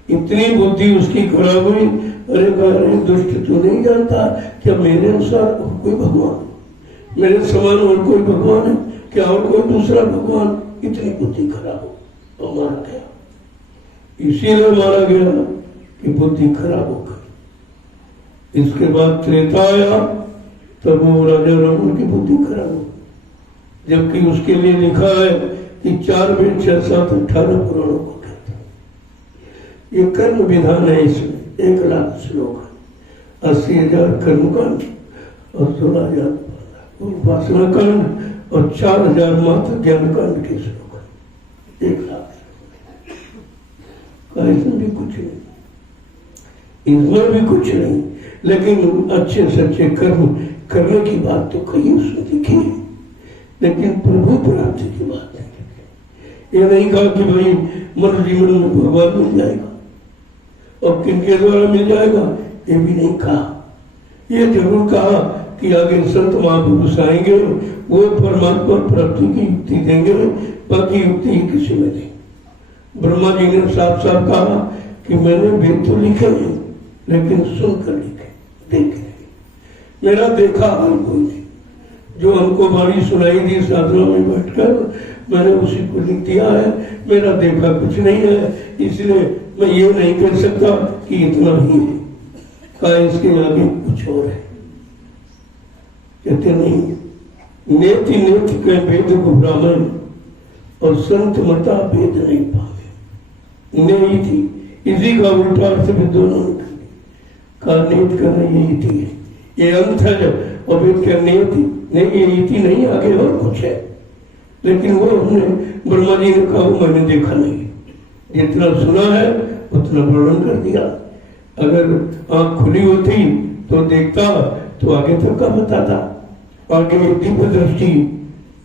इतनी बुद्धि उसकी खराब हुई। अरे दुष्ट तू नहीं जानता क्या मेरे अनुसार और कोई भगवान, मेरे समान और कोई भगवान है क्या, और कोई दूसरा भगवान? इतनी बुद्धि खराब हो और मारा गया। इसीलिए मारा गया कि बुद्धि खराब हो गई। इसके बाद त्रेता आया, तब वो राजा रावण की बुद्धि खराब हो, जबकि उसके लिए लिखा है कि 4 वेद 6 7 18 पुराणों को कहते हैं। ये कर्म विधान है, इसमें 1 लाख श्लोक है, 80,000 कर्मकांड और 16,000 उपासना कांड और 4,000 मात्र ज्ञान कांड के श्लोक है। 1 लाख का इसमें भी कुछ नहीं, इसमें भी कुछ नहीं, लेकिन अच्छे सच्चे कर्म करने की बात तो कहीं उसमें लिखी है, लेकिन प्रभु प्राप्ति की बात है। ये नहीं कहा कि भाई मन जीवन में भगवान मिल जाएगा और किनके द्वारा मिल जाएगा, ये भी नहीं कहा। ये जरूर कहा कि आगे संत महापुरुष आएंगे, वो परमात्मा प्राप्ति की युक्ति देंगे, बाकी युक्ति किसी में नहीं। ब्रह्मा जी ने साफ साफ कहा कि मैंने वेद तो लिखे हैं, लेकिन सुनकर लिखे, देखे नहीं, मेरा देखा हाल कोई नहीं। जो हमको वाणी सुनाई दी साधना में बैठकर, मैंने उसी को लिख दिया है, मेरा देखा कुछ नहीं है, इसलिए मैं ये नहीं कह सकता कि इतना ही है, कहा इसके आगे कुछ और है। कहते नहीं, नेति नेति के वेद को ब्राह्मण और संत मता भेद नहीं पावे। नहीं थी, इसी का उल्टा अर्थ भी दोनों ने कहा, नेत करना ये इति है, ये अंत है जब, और वेद क्या नेति नहीं, ये इति नहीं, आगे और कुछ है। लेकिन वो हमने ब्रह्मा जी ने कहा मैंने देखा नहीं, जितना सुना है उतना वर्णन कर दिया। अगर आंख खुली होती तो देखता, तो आगे तक का बताता। आगे दिव्य दृष्टि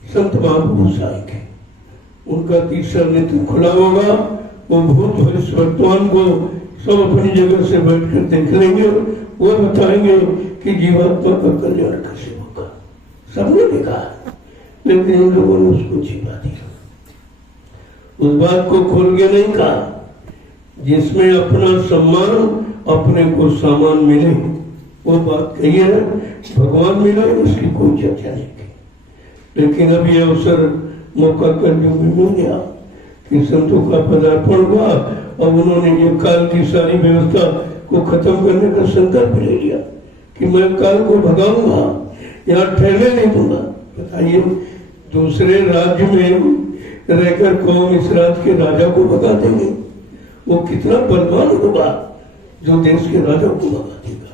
संत महापुरुष आएंगे, उनका तीसरा नेत्र खुला होगा, वो भूत भविष्य वर्तमान को सब अपनी जगह से बैठकर देख लेंगे, वो बताएंगे कि जीवात्मा का कल्याण कैसे होगा। सबने देखा, लेकिन इन लोगों ने उसको छिपा दिया, उस बात को खोल के नहीं कहा। जिसमें अपना सम्मान, अपने को सामान मिले, वो बात कही है, भगवान मिले उसकी कोई चर्चा नहीं की। लेकिन अब ये अवसर मौका कर जो भी मिल गया कि संतों का पदार्पण हुआ, और उन्होंने ये काल की सारी व्यवस्था को खत्म करने का संकल्प ले लिया कि मैं काल को भगाऊंगा, यहाँ ठहरने नहीं दूंगा। बताइए, दूसरे राज्य में रहकर कौन इस राज्य के राजा को भगा देंगे? वो कितना बलवान होगा जो देश के राजा को भगा देगा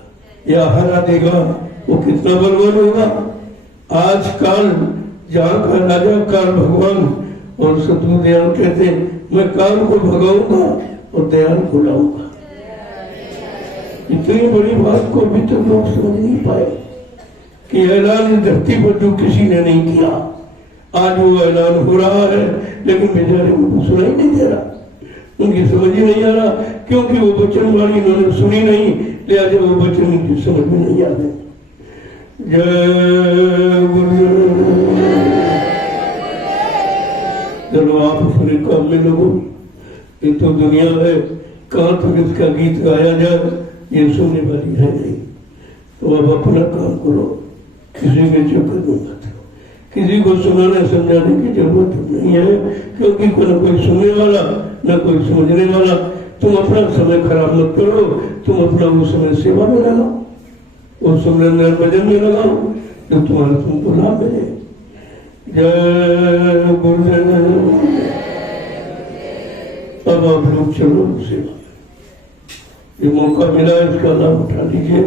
या हरा देगा, वो कितना बलवान होगा। आज काल जहाँ का राजा काल भगवान, और सतगुरु दयाल कहते हैं मैं काल को भगाऊंगा और दयाल को लाऊंगा। इतनी बड़ी बात को अभी तक लोग समझ नहीं पाए कि ऐलान इस धरती पर जो किसी ने नहीं किया, आज वो ऐलान हो रहा है, लेकिन बेचारे उनको सुनाई नहीं दे रहा, उनकी समझ ही नहीं आ रहा, क्योंकि वो वचन वाणी इन्होंने सुनी नहीं, लिहाजा वो वचन उनकी समझ में नहीं आ रहे। जय गुरु। चलो आप अपने काम में लगो, ये तो दुनिया है, कहाँ तक इसका गीत गाया जाए ये सुनने वाली है नहीं। तो अब अपना काम करो, किसी के चक्कर में मत लो, किसी को सुनाने समझाने की जरूरत नहीं है, क्योंकि कोई न कोई सुनने वाला न कोई समझने वाला। तुम अपना समय खराब मत करो, तुम अपना वो समय सेवा में लगाओ, वो सुमरन भजन में लगाओ, तो तुम्हारा तुमको लाभ मिले। जय गुरुदेव। अब आप लोग चलो सेवा, ये मौका मिला इसका लाभ उठा लीजिए,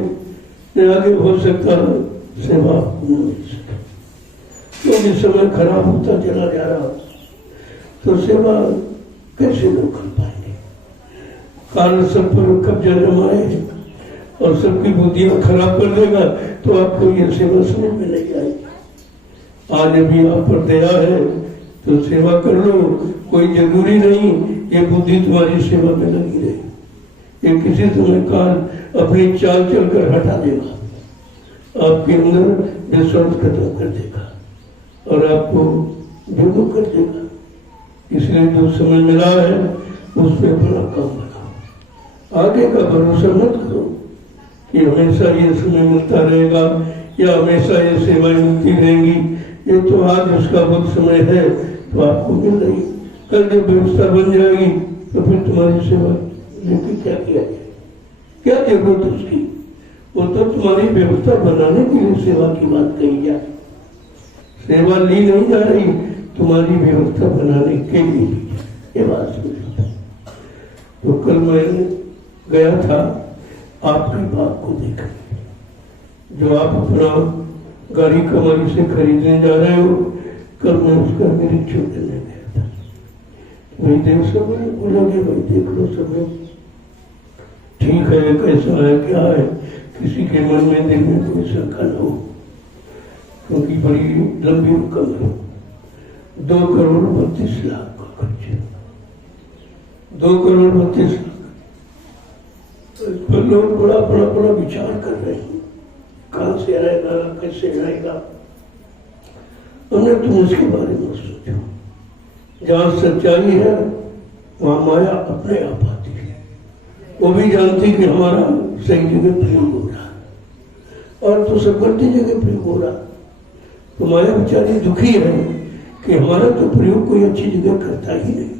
आगे हो सकता है सेवा न मिल सके, क्योंकि समय खराब होता चला जा रहा, तो सेवा कैसे लोग कर पाएंगे? कारण सब पर कब्जा जमाए और सबकी बुद्धियां खराब कर देगा, तो आपको ये सेवा समझ में नहीं आएगी। आज अभी आप पर दया है, तो सेवा कर लो, कोई जरूरी नहीं ये बुद्धि तुम्हारी सेवा में लगी रहे, ये किसी समय काल अपनी चाल चलकर हटा देगा, आपके अंदर विश्वास खत्म कर देगा और आपको विमुख कर देगा। इसलिए जो समय मिला है उस पर अपना काम बनाओ, आगे का भरोसा मत करो कि हमेशा ये समय मिलता रहेगा या हमेशा ये सेवाएं मिलती रहेंगी। ये तो आज उसका वक्त समय है तो आपको मिल रही, कल जब व्यवस्था बन जाएगी तो फिर तुम्हारी सेवा लेके क्या किया जाए, क्या जरूरत उसकी? वो तो तुम्हारी व्यवस्था बनाने के लिए सेवा की बात कही जाए, सेवा ली नहीं जा रही, तुम्हारी व्यवस्था बनाने के लिए ली जाए, ये बात समझो। तो कल मैं गया था आपकी बात को देखने, जो आप अपना गाड़ी कमाई से खरीदने जा रहे हो, कल मैं उसका निरीक्षण करने गया था। वही देख सब बोलोगे, भाई देख लो सब ठीक है, कैसा है, क्या है, किसी के मन में दिल में कोई शंका न हो, क्योंकि बड़ी लंबी रकम है, 2,32,00,000 का खर्च है, 2,32,00,000। तो लोग बड़ा विचार कर रहे हैं, कहाँ से आएगा, कैसे आएगा। हमने तुम उसके बारे में सोचो, जहाँ सच्चाई है वहाँ माया अपने आप आती है, वो भी जानती कि हमारा सही जगह प्रयोग हो रहा है और तो सब गलती जगह प्रयोग हो रहा, तो माया बेचारी दुखी है कि हमारा तो प्रयोग कोई अच्छी जगह करता ही नहीं,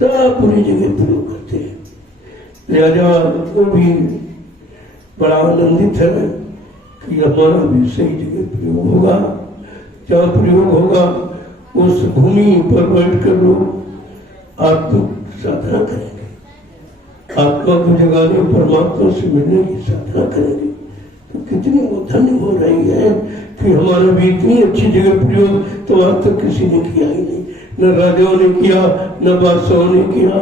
सब बुरी जगह प्रयोग करते हैं। लिहाजा वो भी बड़ा आनंदित है कि हमारा भी सही जगह प्रयोग होगा, जहाँ प्रयोग होगा उस भूमि पर बैठ कर लोग आत्मिक साधना करेंगे, आत्मा को जगाने, परमात्मा से मिलने की साधना करेंगे। तो कितनी वो धन्य हो रही है कि हमारा भी इतनी अच्छी जगह प्रयोग तो आज तक किसी ने किया ही नहीं, न राजाओं ने किया, न बादशाहों ने किया,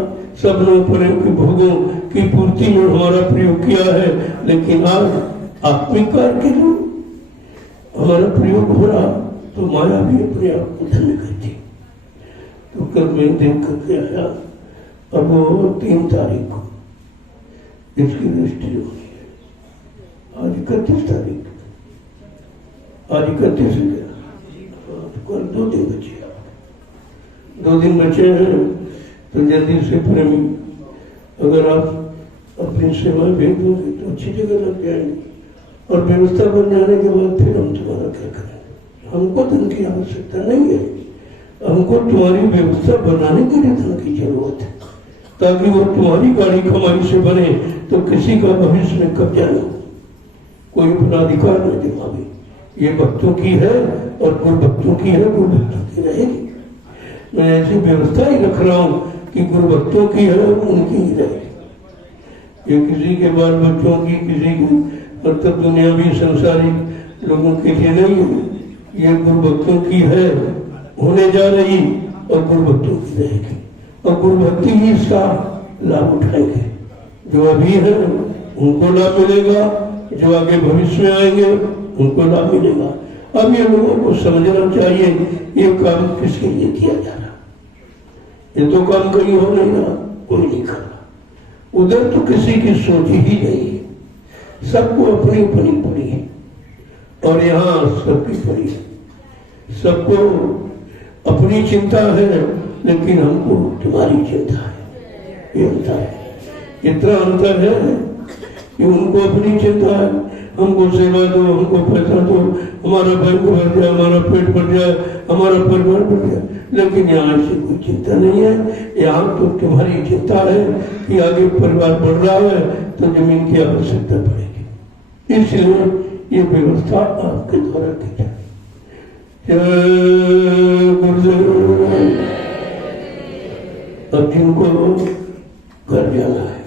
सब ने परे के भोगों की पूर्ति में हमारा प्रयोग किया है, लेकिन आज आत्मिक कार्य के लिए हमारा प्रयोग हो रहा, तो माया भी अपने आप को धन्य करती। तो कल मैं देख करके आया, अब वो 3 तारीख को इसकी दृष्टि होनी है, आज 31 तारीख, आज 31 है क्या, कल 2 दिन बचे, 2 दिन बचे हैं। तो जल्दी से प्रेमी, अगर आप अपनी सेवा भेज दोगे तो अच्छी जगह लग जाएंगे, और व्यवस्था बन जाने के बाद फिर हम तुम्हारा क्या करेंगे। हमको धन की आवश्यकता नहीं है, हमको तुम्हारी व्यवस्था बनाने के लिए धन की जरूरत है, ताकि वो तुम्हारी गाड़ी कमाई से बने तो किसी का भविष्य में कब्जा न हो, कोई अपना अधिकार न जमावे। ये भक्तों की है और गुरु भक्तों की है, गुरु भक्तों की रहेगी। मैं ऐसी व्यवस्था ही रख रहा हूँ कि गुरु भक्तों की है, उनकी ही रहेगी। ये किसी के बाल बच्चों की, किसी की मतलब दुनियावी संसारिक लोगों के लिए नहीं है, ये गुरु भक्तों की है, होने जा रही और गुरु भक्तों की रहेगी, और गुरु भक्ति ही इसका लाभ उठाएंगे। जो अभी है उनको लाभ मिलेगा, जो आगे भविष्य में आएंगे उनको लाभ मिलेगा। अब ये लोगों को समझना चाहिए ये काम किसके लिए किया जा रहा, ये तो काम कहीं हो नहीं रहा, कोई नहीं कर रहा, उधर तो किसी की सोच ही नहीं है, सबको अपनी अपनी पड़ी है, और यहाँ सबकी पड़ी है, सबको अपनी चिंता है, लेकिन हमको तुम्हारी चिंता है। ये अंतर है, इतना अंतर है कि उनको अपनी चिंता है, हमको सेवा दो, हमको पैसा दो, हमारा बैंक भर जाए, हमारा पेट भर जाए, हमारा परिवार भर जाए, लेकिन यहाँ ऐसी कोई चिंता नहीं है। यहाँ तो तुम्हारी चिंता है कि आगे परिवार बढ़ रहा है तो जमीन की आवश्यकता पड़ेगी, इसलिए ये व्यवस्था आपके द्वारा की जाए। अब जिनको घर जाना है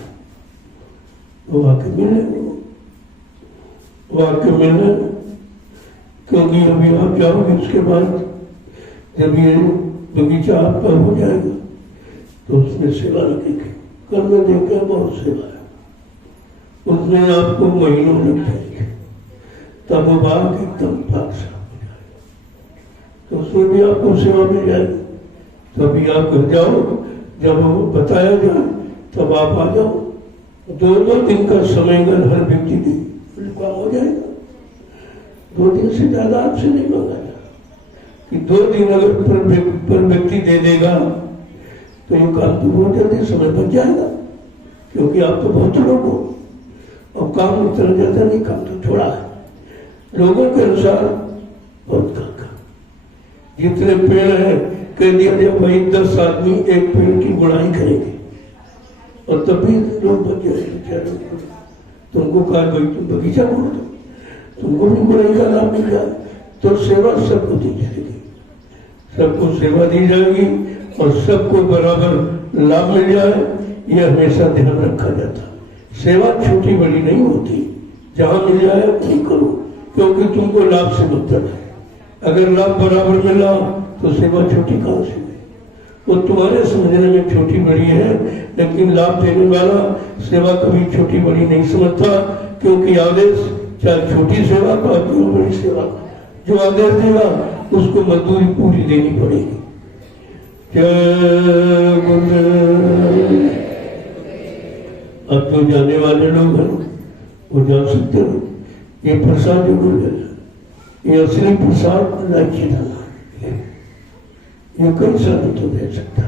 वो आके मिले, वो आके मिले, क्योंकि अभी आप जाओगे उसके बाद जब ये बगीचा आपका हो जाएगा तो उसमें सेवा लगेगी। कल में देखा बहुत सेवा है, उसमें आपको महीनों लग जाएंगे, तब वो बाग एकदम पाक साफ हो जाएगा, तो उसमें भी आपको सेवा मिल जाएगी। तो अभी आप घर जाओ, जब वो बताया जाए तब आप आ जाओ। 2-2 दिन का समय अगर हर व्यक्ति दे काम हो जाएगा। 2 दिन से ज्यादा आपसे नहीं मांगा जाए कि 2 दिन अगर पर व्यक्ति दे देगा तो ये काम तो बहुत जल्दी समय बच जाएगा, क्योंकि आप तो बहुत लोग हो और काम उतना ज्यादा नहीं, काम तो थोड़ा है। लोगों के अनुसार बहुत काम का जितने पेड़ है कह दिया जब भाई 10 आदमी एक पेड़ की गुड़ाई करेंगे और तभी लोग बच जाए। तुमको कहा भाई तुम बगीचा बोल दो, तुमको भी गुड़ाई का लाभ मिल जाए, तो सेवा सबको दी जाएगी, सबको सेवा दी जाएगी और सबको बराबर लाभ मिल जाए। यह हमेशा ध्यान रखा जाता है। सेवा छोटी बड़ी नहीं होती, जहां मिल जाए वही करो, क्योंकि तुमको लाभ से मतलब है। अगर लाभ बराबर मिला तो सेवा छोटी कहां से हुई? वो तुम्हारे समझने में छोटी बड़ी है, लेकिन लाभ देने वाला सेवा कभी छोटी बड़ी नहीं समझता, क्योंकि आदेश चाहे छोटी सेवा का क्यों बड़ी सेवा का, जो आदेश देगा उसको मजदूरी पूरी देनी पड़ेगी। अब जो जाने वाले लोग हैं वो जा सकते हो। ये प्रसाद जरूर ले लो, ये असली प्रसाद लाइची डाला, ये कई साल तो दे सकता।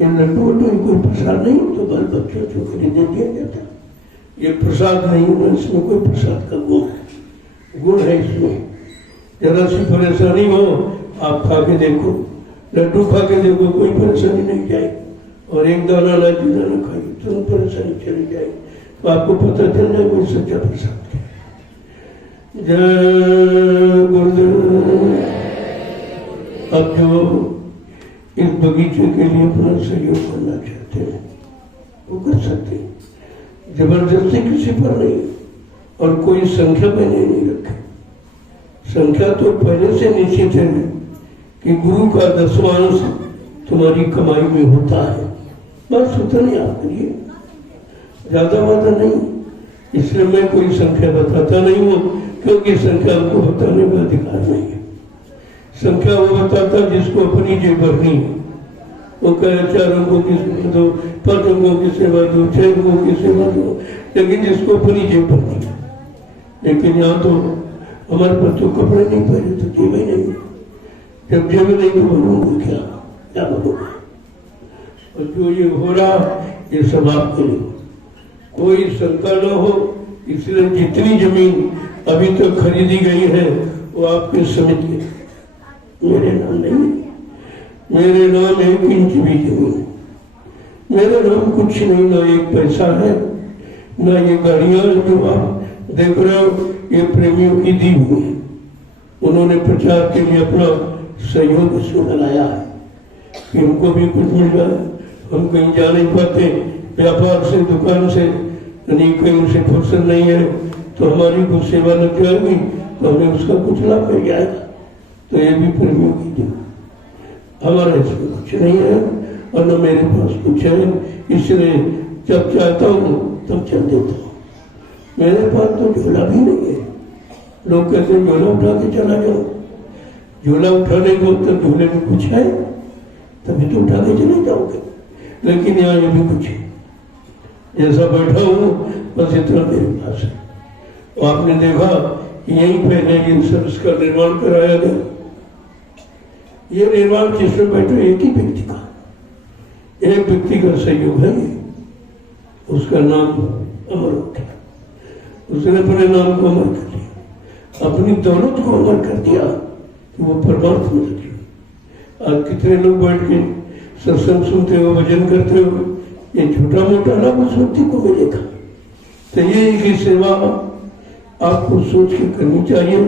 ये लड्डू कोई प्रसाद नहीं तो बाल बच्चों को खरीदे दिया जाता। ये प्रसाद नहीं है, इसमें कोई प्रसाद का गुण है इसमें। जरा सी परेशानी हो आप खा के देखो, लड्डू खा के देखो, कोई परेशानी नहीं जाएगी। और एक दाना लाइची दाना खाई तो परेशानी चली जाएगी, तो आपको पता चल जाए कोई सच्चा प्रसाद क्या है। जय गुरुदेव। अब जो इस बगीचे के लिए अपना सहयोग करना चाहते हैं वो कर सकते हैं, जबरदस्ती किसी पर नहीं, और कोई संख्या मैंने नहीं रखी। संख्या तो पहले से निश्चित है कि गुरु का 10वां अंश तुम्हारी कमाई में होता है, बस उतना आप करिए, ज्यादा वादा नहीं। इसलिए मैं कोई संख्या बताता नहीं हूँ, क्योंकि संख्या हमको बताने का अधिकार नहीं है। संख्या वो बताता जिसको अपनी जेब भरनी है। वो कहे 4 अंकों की सेवा दो, 5 अंकों की सेवा दो, 6 अंकों की सेवा दो, लेकिन जिसको अपनी जेब भरनी है। लेकिन यहाँ तो हमारे पास तो कपड़े नहीं पहने तो जेब ही नहीं, जब जेब नहीं तो बनूंगा क्या बनूंगा। और जो ये हो रहा ये सब आपके लिए, कोई शंका न हो। इसलिए जितनी जमीन अभी तक खरीदी गई है वो आपके समिति, मेरे नाम नहीं, मेरे नाम 1 इंच भी जमीन, मेरे नाम कुछ नहीं, ना 1 पैसा है, ना ये गाड़ियां जो आप देख रहे हो ये प्रेमियों की दी हुई है। उन्होंने प्रचार के लिए अपना सहयोग इसमें लगाया है कि हमको भी कुछ मिल जाए। हम कहीं जा नहीं पाते, व्यापार से, दुकान से, नहीं कहीं से फुर्सत नहीं है, तो हमारी कुछ सेवा लग जाएगी तो हमें उसका कुछ लाभ मिल जाएगा। तो ये भी प्रेमियों की दी, हमारा इसमें कुछ नहीं है और न मेरे पास कुछ है, इसलिए जब चाहता हूँ तब चल देता हूँ। मेरे पास तो झोला भी नहीं है। लोग कहते हैं झोला उठा के चला जाओ, झोला उठाने को तो झोले में कुछ है तभी तो उठा के चले जाओगे, लेकिन यहाँ ये भी कुछ है। जैसा बैठा हूँ बस इतना मेरे पास है। तो आपने देखा यहीं पहले ये सब इसका निर्माण कराया गया। ये निर्माण जिसमें बैठे एक ही व्यक्ति का, एक व्यक्ति का सहयोग है ये, उसका नाम अमर हो गया। उसने अपने नाम को अमर कर दिया, अपनी दौलत को अमर कर दिया कि वो परमार्थ में लगी। आज कितने लोग बैठ के सत्संग सुनते हो, भजन करते हो, ये छोटा मोटा लाभ उस व्यक्ति को मिलेगा। तो ये की सेवा आपको सोच के करनी चाहिए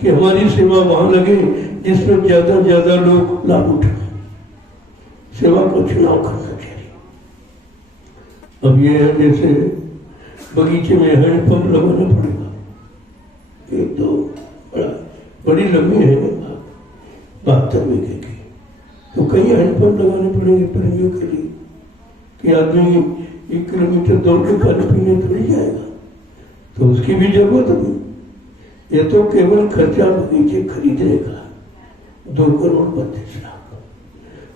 कि हमारी सेवा वहां लगे जिसमें ज्यादा ज्यादा लोग लाभ उठाए। सेवा को चुनाव करना चाहिए। अब ये है जैसे बगीचे में हैंडपंप लगाना पड़ेगा, एक तो बड़ी लंबी है 72 बीघे की, तो कई हैंडपंप लगाने पड़ेंगे प्रेमियों के लिए कि आदमी 1 किलोमीटर दौड़ के पानी पीने थोड़ी जाएगा, तो उसकी भी जरूरत होगी। ये तो केवल खर्चा बगीचे खरीदने का 2 करोड़ 32 लाख,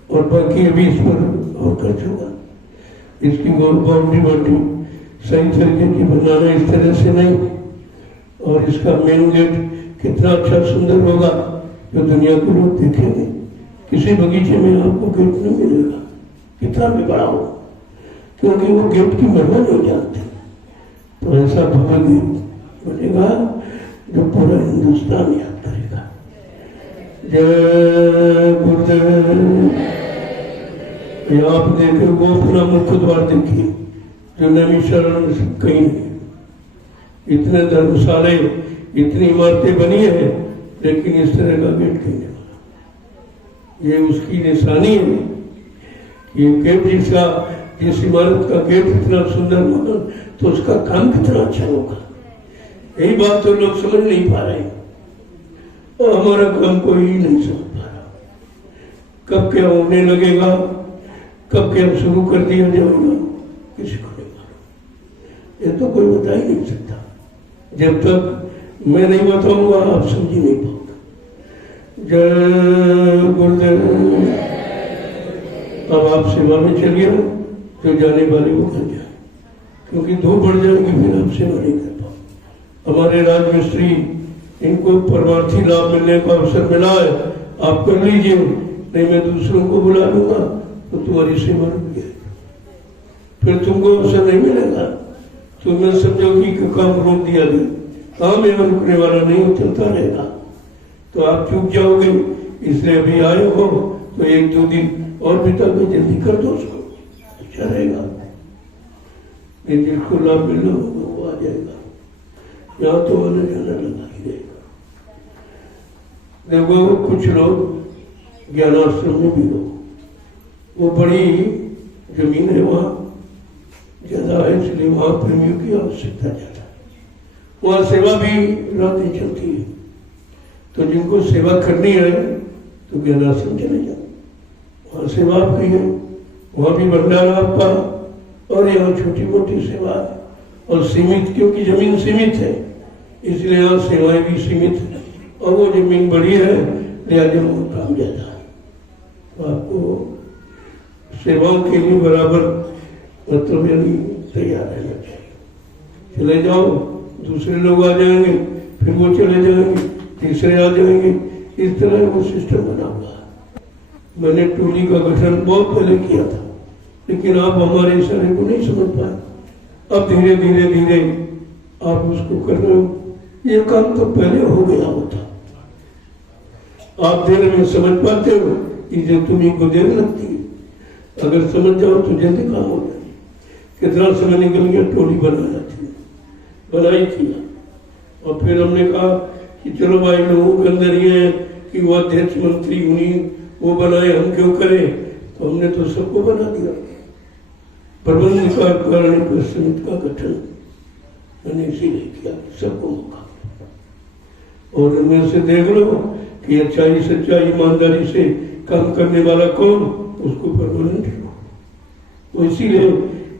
और बाकी अभी इस पर और खर्च होगा। इसकी बाउंड्री सही तरीके की बनाना, इस तरह से नहीं। और इसका मेन गेट कितना अच्छा सुंदर होगा जो दुनिया के लोग देखेंगे। किसी बगीचे में आपको गेट नहीं मिलेगा, कितना भी बड़ा हो, क्योंकि वो गेट की महिमा नहीं जानते। तो ऐसा भव्य गेट बनेगा जो पूरा हिंदुस्तान याद करेगा। जय गुरुदेव। आप देखे वो अपना मुख्य द्वार देखिए जो नैमिषारण्य में कहीं नहीं। इतने धर्मशाले, इतनी इमारतें बनी है, लेकिन इस तरह का गेट कहीं नहीं बना। ये उसकी निशानी है कि ये गेट जिस इमारत का गेट इतना सुंदर बना तो उसका काम कितना अच्छा होगा। यही बात तो लोग समझ नहीं पा रहे और हमारा काम कोई नहीं समझ पा रहा। कब क्या होने लगेगा, कब क्या शुरू कर दिया जाएगा, किसी को नहीं मालूम। ये तो कोई बता ही नहीं सकता। जब तक मैं नहीं बताऊंगा आप समझ ही नहीं पाओगे। जय गुरुदेव। अब आप सेवा में चलिए, जो जाने वाले वो कर जाए, क्योंकि धूप बढ़ जाएगी फिर आप सेवा नहीं कर पाओ। हमारे राजमिस्त्री, इनको परमार्थी लाभ मिलने का अवसर मिला है, आप कर लीजिए, नहीं मैं दूसरों को बुला लूंगा तो तुम्हारी सेवा रुक जाएगी, फिर तुमको अवसर नहीं मिलेगा। तुम्हें समझोगी कि काम रोक दिया गया, काम यहाँ रुकने वाला नहीं, चलता रहेगा, तो आप चूक जाओगे। इसलिए अभी आए हो तो 1-2 दिन और बिता के जल्दी कर दो उसको, अच्छा रहेगा। जिसको लाभ मिलना होगा वो आ जाएगा, यहाँ तो आना जाना लगा ही रहेगा। देखो कुछ लोग ज्ञानाश्रम में भी हो, वो बड़ी जमीन है वहाँ ज्यादा है, इसलिए वहाँ प्रेमियों की आवश्यकता ज्यादा है। वहाँ सेवा भी रातें चलती है, तो जिनको सेवा करनी है तो ज्ञानाश्रम चले जाओ, वहाँ सेवा आपकी है, वहाँ भी भंडारा आपका, और यहाँ छोटी मोटी सेवा और सीमित, क्योंकि जमीन सीमित है इसलिए यहाँ सेवाएं भी सीमित है, और वो जमीन बड़ी है लिहाजा वो काम ज्यादा है। तो आपको सेवाओं के लिए बराबर मतलब यानी तैयार रहना चाहिए। चले जाओ, दूसरे लोग आ जाएंगे, फिर वो चले जाएंगे, तीसरे आ जाएंगे, इस तरह वो सिस्टम बना हुआ है। मैंने टोली का गठन बहुत पहले किया था, लेकिन आप हमारे इशारे को नहीं समझ पाए। अब धीरे धीरे धीरे आप उसको कर रहे हो। ये काम तो पहले हो गया होता, आप देर में समझ पाते हो, इसे तुम्हें को देर लगती है। अगर समझ जाओ तो जल्दी काम हो जाए। कितना समय निकल गया, टोली बनाई थी, और फिर हमने कहा कि चलो भाई लोगों के अंदर ये है कि वो अध्यक्ष मंत्री उन्हीं वो बनाए, हम क्यों करें, तो हमने तो सबको बना दिया। प्रबंध कार्य समिति का गठन मैंने इसीलिए किया, सबको मौका, और उनमें से देख लो कि अच्छाई सच्चाई ईमानदारी से काम करने वाला कौन, उसको परमानेंट लो। तो इसीलिए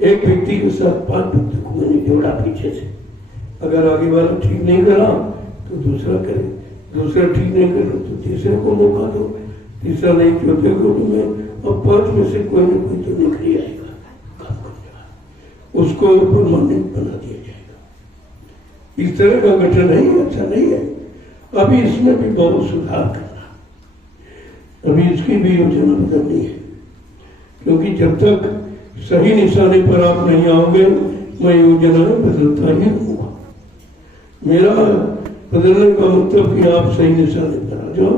एक व्यक्ति के साथ 5 व्यक्ति को मैंने जोड़ा पीछे से। अगर आगे वाला ठीक नहीं करा तो दूसरा करे, दूसरा ठीक नहीं करे तो तीसरे को मौका दो, तीसरा नहीं चौथे को तुम्हें, और 5 में से कोई ना कोई तो निकली आएगा काम करने वाला, उसको परमानेंट बना दिया जाएगा। इस तरह का गठन है, अच्छा नहीं है। अभी इसमें भी बहुत सुधार करना, अभी इसकी भी योजना बदलनी है, क्योंकि जब तक सही निशाने पर आप नहीं आओगे मैं योजना बदलता ही रहूंगा। मेरा बदलने का मतलब कि आप सही निशाने पर आ जाओ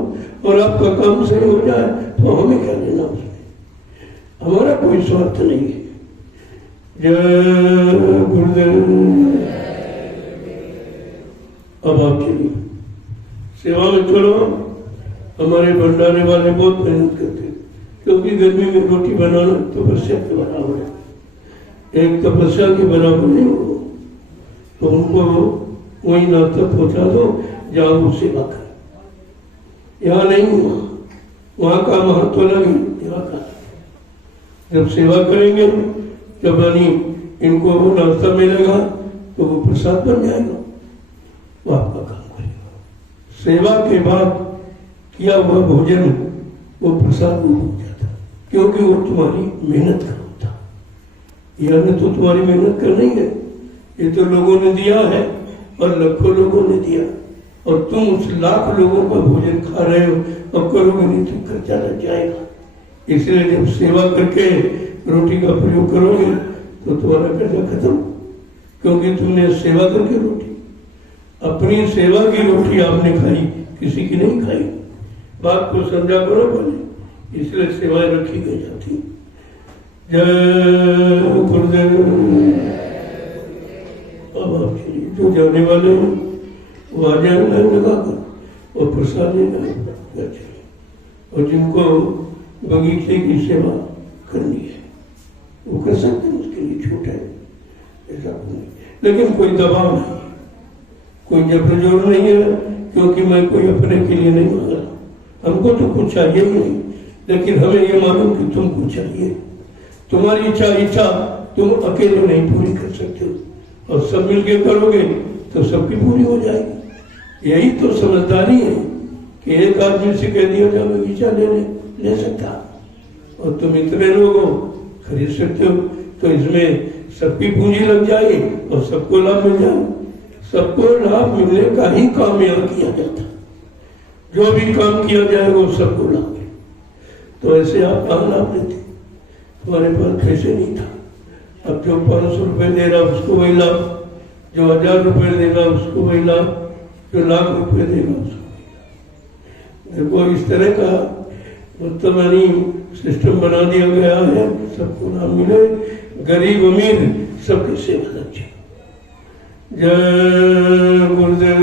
और आपका काम सही हो जाए, तो हमें क्या लेना उसमें, हमारा कोई स्वार्थ नहीं है। जय गुरुदेव। अब आप चलिए सेवा में चलो। हमारे भंडारे वाले बहुत मेहनत करते हैं, क्योंकि गर्मी में रोटी बनाना तपस्या के बराबर है, एक तपस्या के बराबर नहीं हो, तो उनको वही नाता पहुंचा दो जहाँ वो सेवा करे। यहाँ नहीं हुआ, वहाँ का महत्व लगी, यहाँ का जब सेवा करेंगे, जब यानी इनको वो नाश्ता मिलेगा तो वो प्रसाद बन जाएगा, वो आपका काम करेगा। सेवा के बाद किया हुआ भोजन वो प्रसाद में हो जाता है। क्योंकि वो तुम्हारी मेहनत का होता। यह तो तुम्हारी मेहनत का नहीं है, ये तो लोगों ने दिया है और लाखों लोगों ने दिया, और तुम उस लाख लोगों का भोजन खा रहे हो और करोगे नहीं तो खर्चा लग जाएगा। इसलिए जब सेवा करके रोटी का प्रयोग करोगे तो तुम्हारा कर्जा खत्म, क्योंकि तुमने सेवा करके रोटी, अपनी सेवा की रोटी आपने खाई, किसी की नहीं खाई। बात को समझा करो पहले, इसलिए सेवाएं रखी गई जाती। जय गुरुदेव। अब आप चलिए, जो जाने वाले हैं वो आ जाए लाइन लगाकर और प्रसाद लेना चलिए, और जिनको बगीचे की सेवा करनी है वो कर सकते हैं, उसके लिए छूट है, ऐसा नहीं। लेकिन कोई दबाव नहीं, कोई जबरजोर नहीं है, क्योंकि मैं कोई अपने के लिए नहीं मांग रहा। हमको तो कुछ चाहिए ही नहीं, लेकिन हमें ये मालूम कि तुमको चाहिए। तुम्हारी इच्छा तुम अकेले नहीं पूरी कर सकते हो, और सब मिलके करोगे तो सबकी पूरी हो जाएगी। यही तो समझदारी है कि एक आदमी से कह दिया जाए बगीचा ले सकता, और तुम इतने लोग हो खरीद सकते हो, तो इसमें सबकी पूंजी लग जाएगी और सबको लाभ मिल जाए। सबको लाभ मिलने का ही काम यहाँ किया जाता, जो भी काम किया जाए वो सबको लाभ है। तो ऐसे आप कहाँ लाभ लेते? तुम्हारे पास पैसे नहीं था, अब जो 500 रुपए दे रहा उसको वही लाभ, जो 1000 रुपए देगा उसको वही लाभ, जो लाख रुपए देगा उसको। देखो इस तरह का वर्तमानी सिस्टम बना दिया गया है, सबको लाभ मिले, गरीब अमीर सबकी सेवा लग जाए। जय गुरुदेव।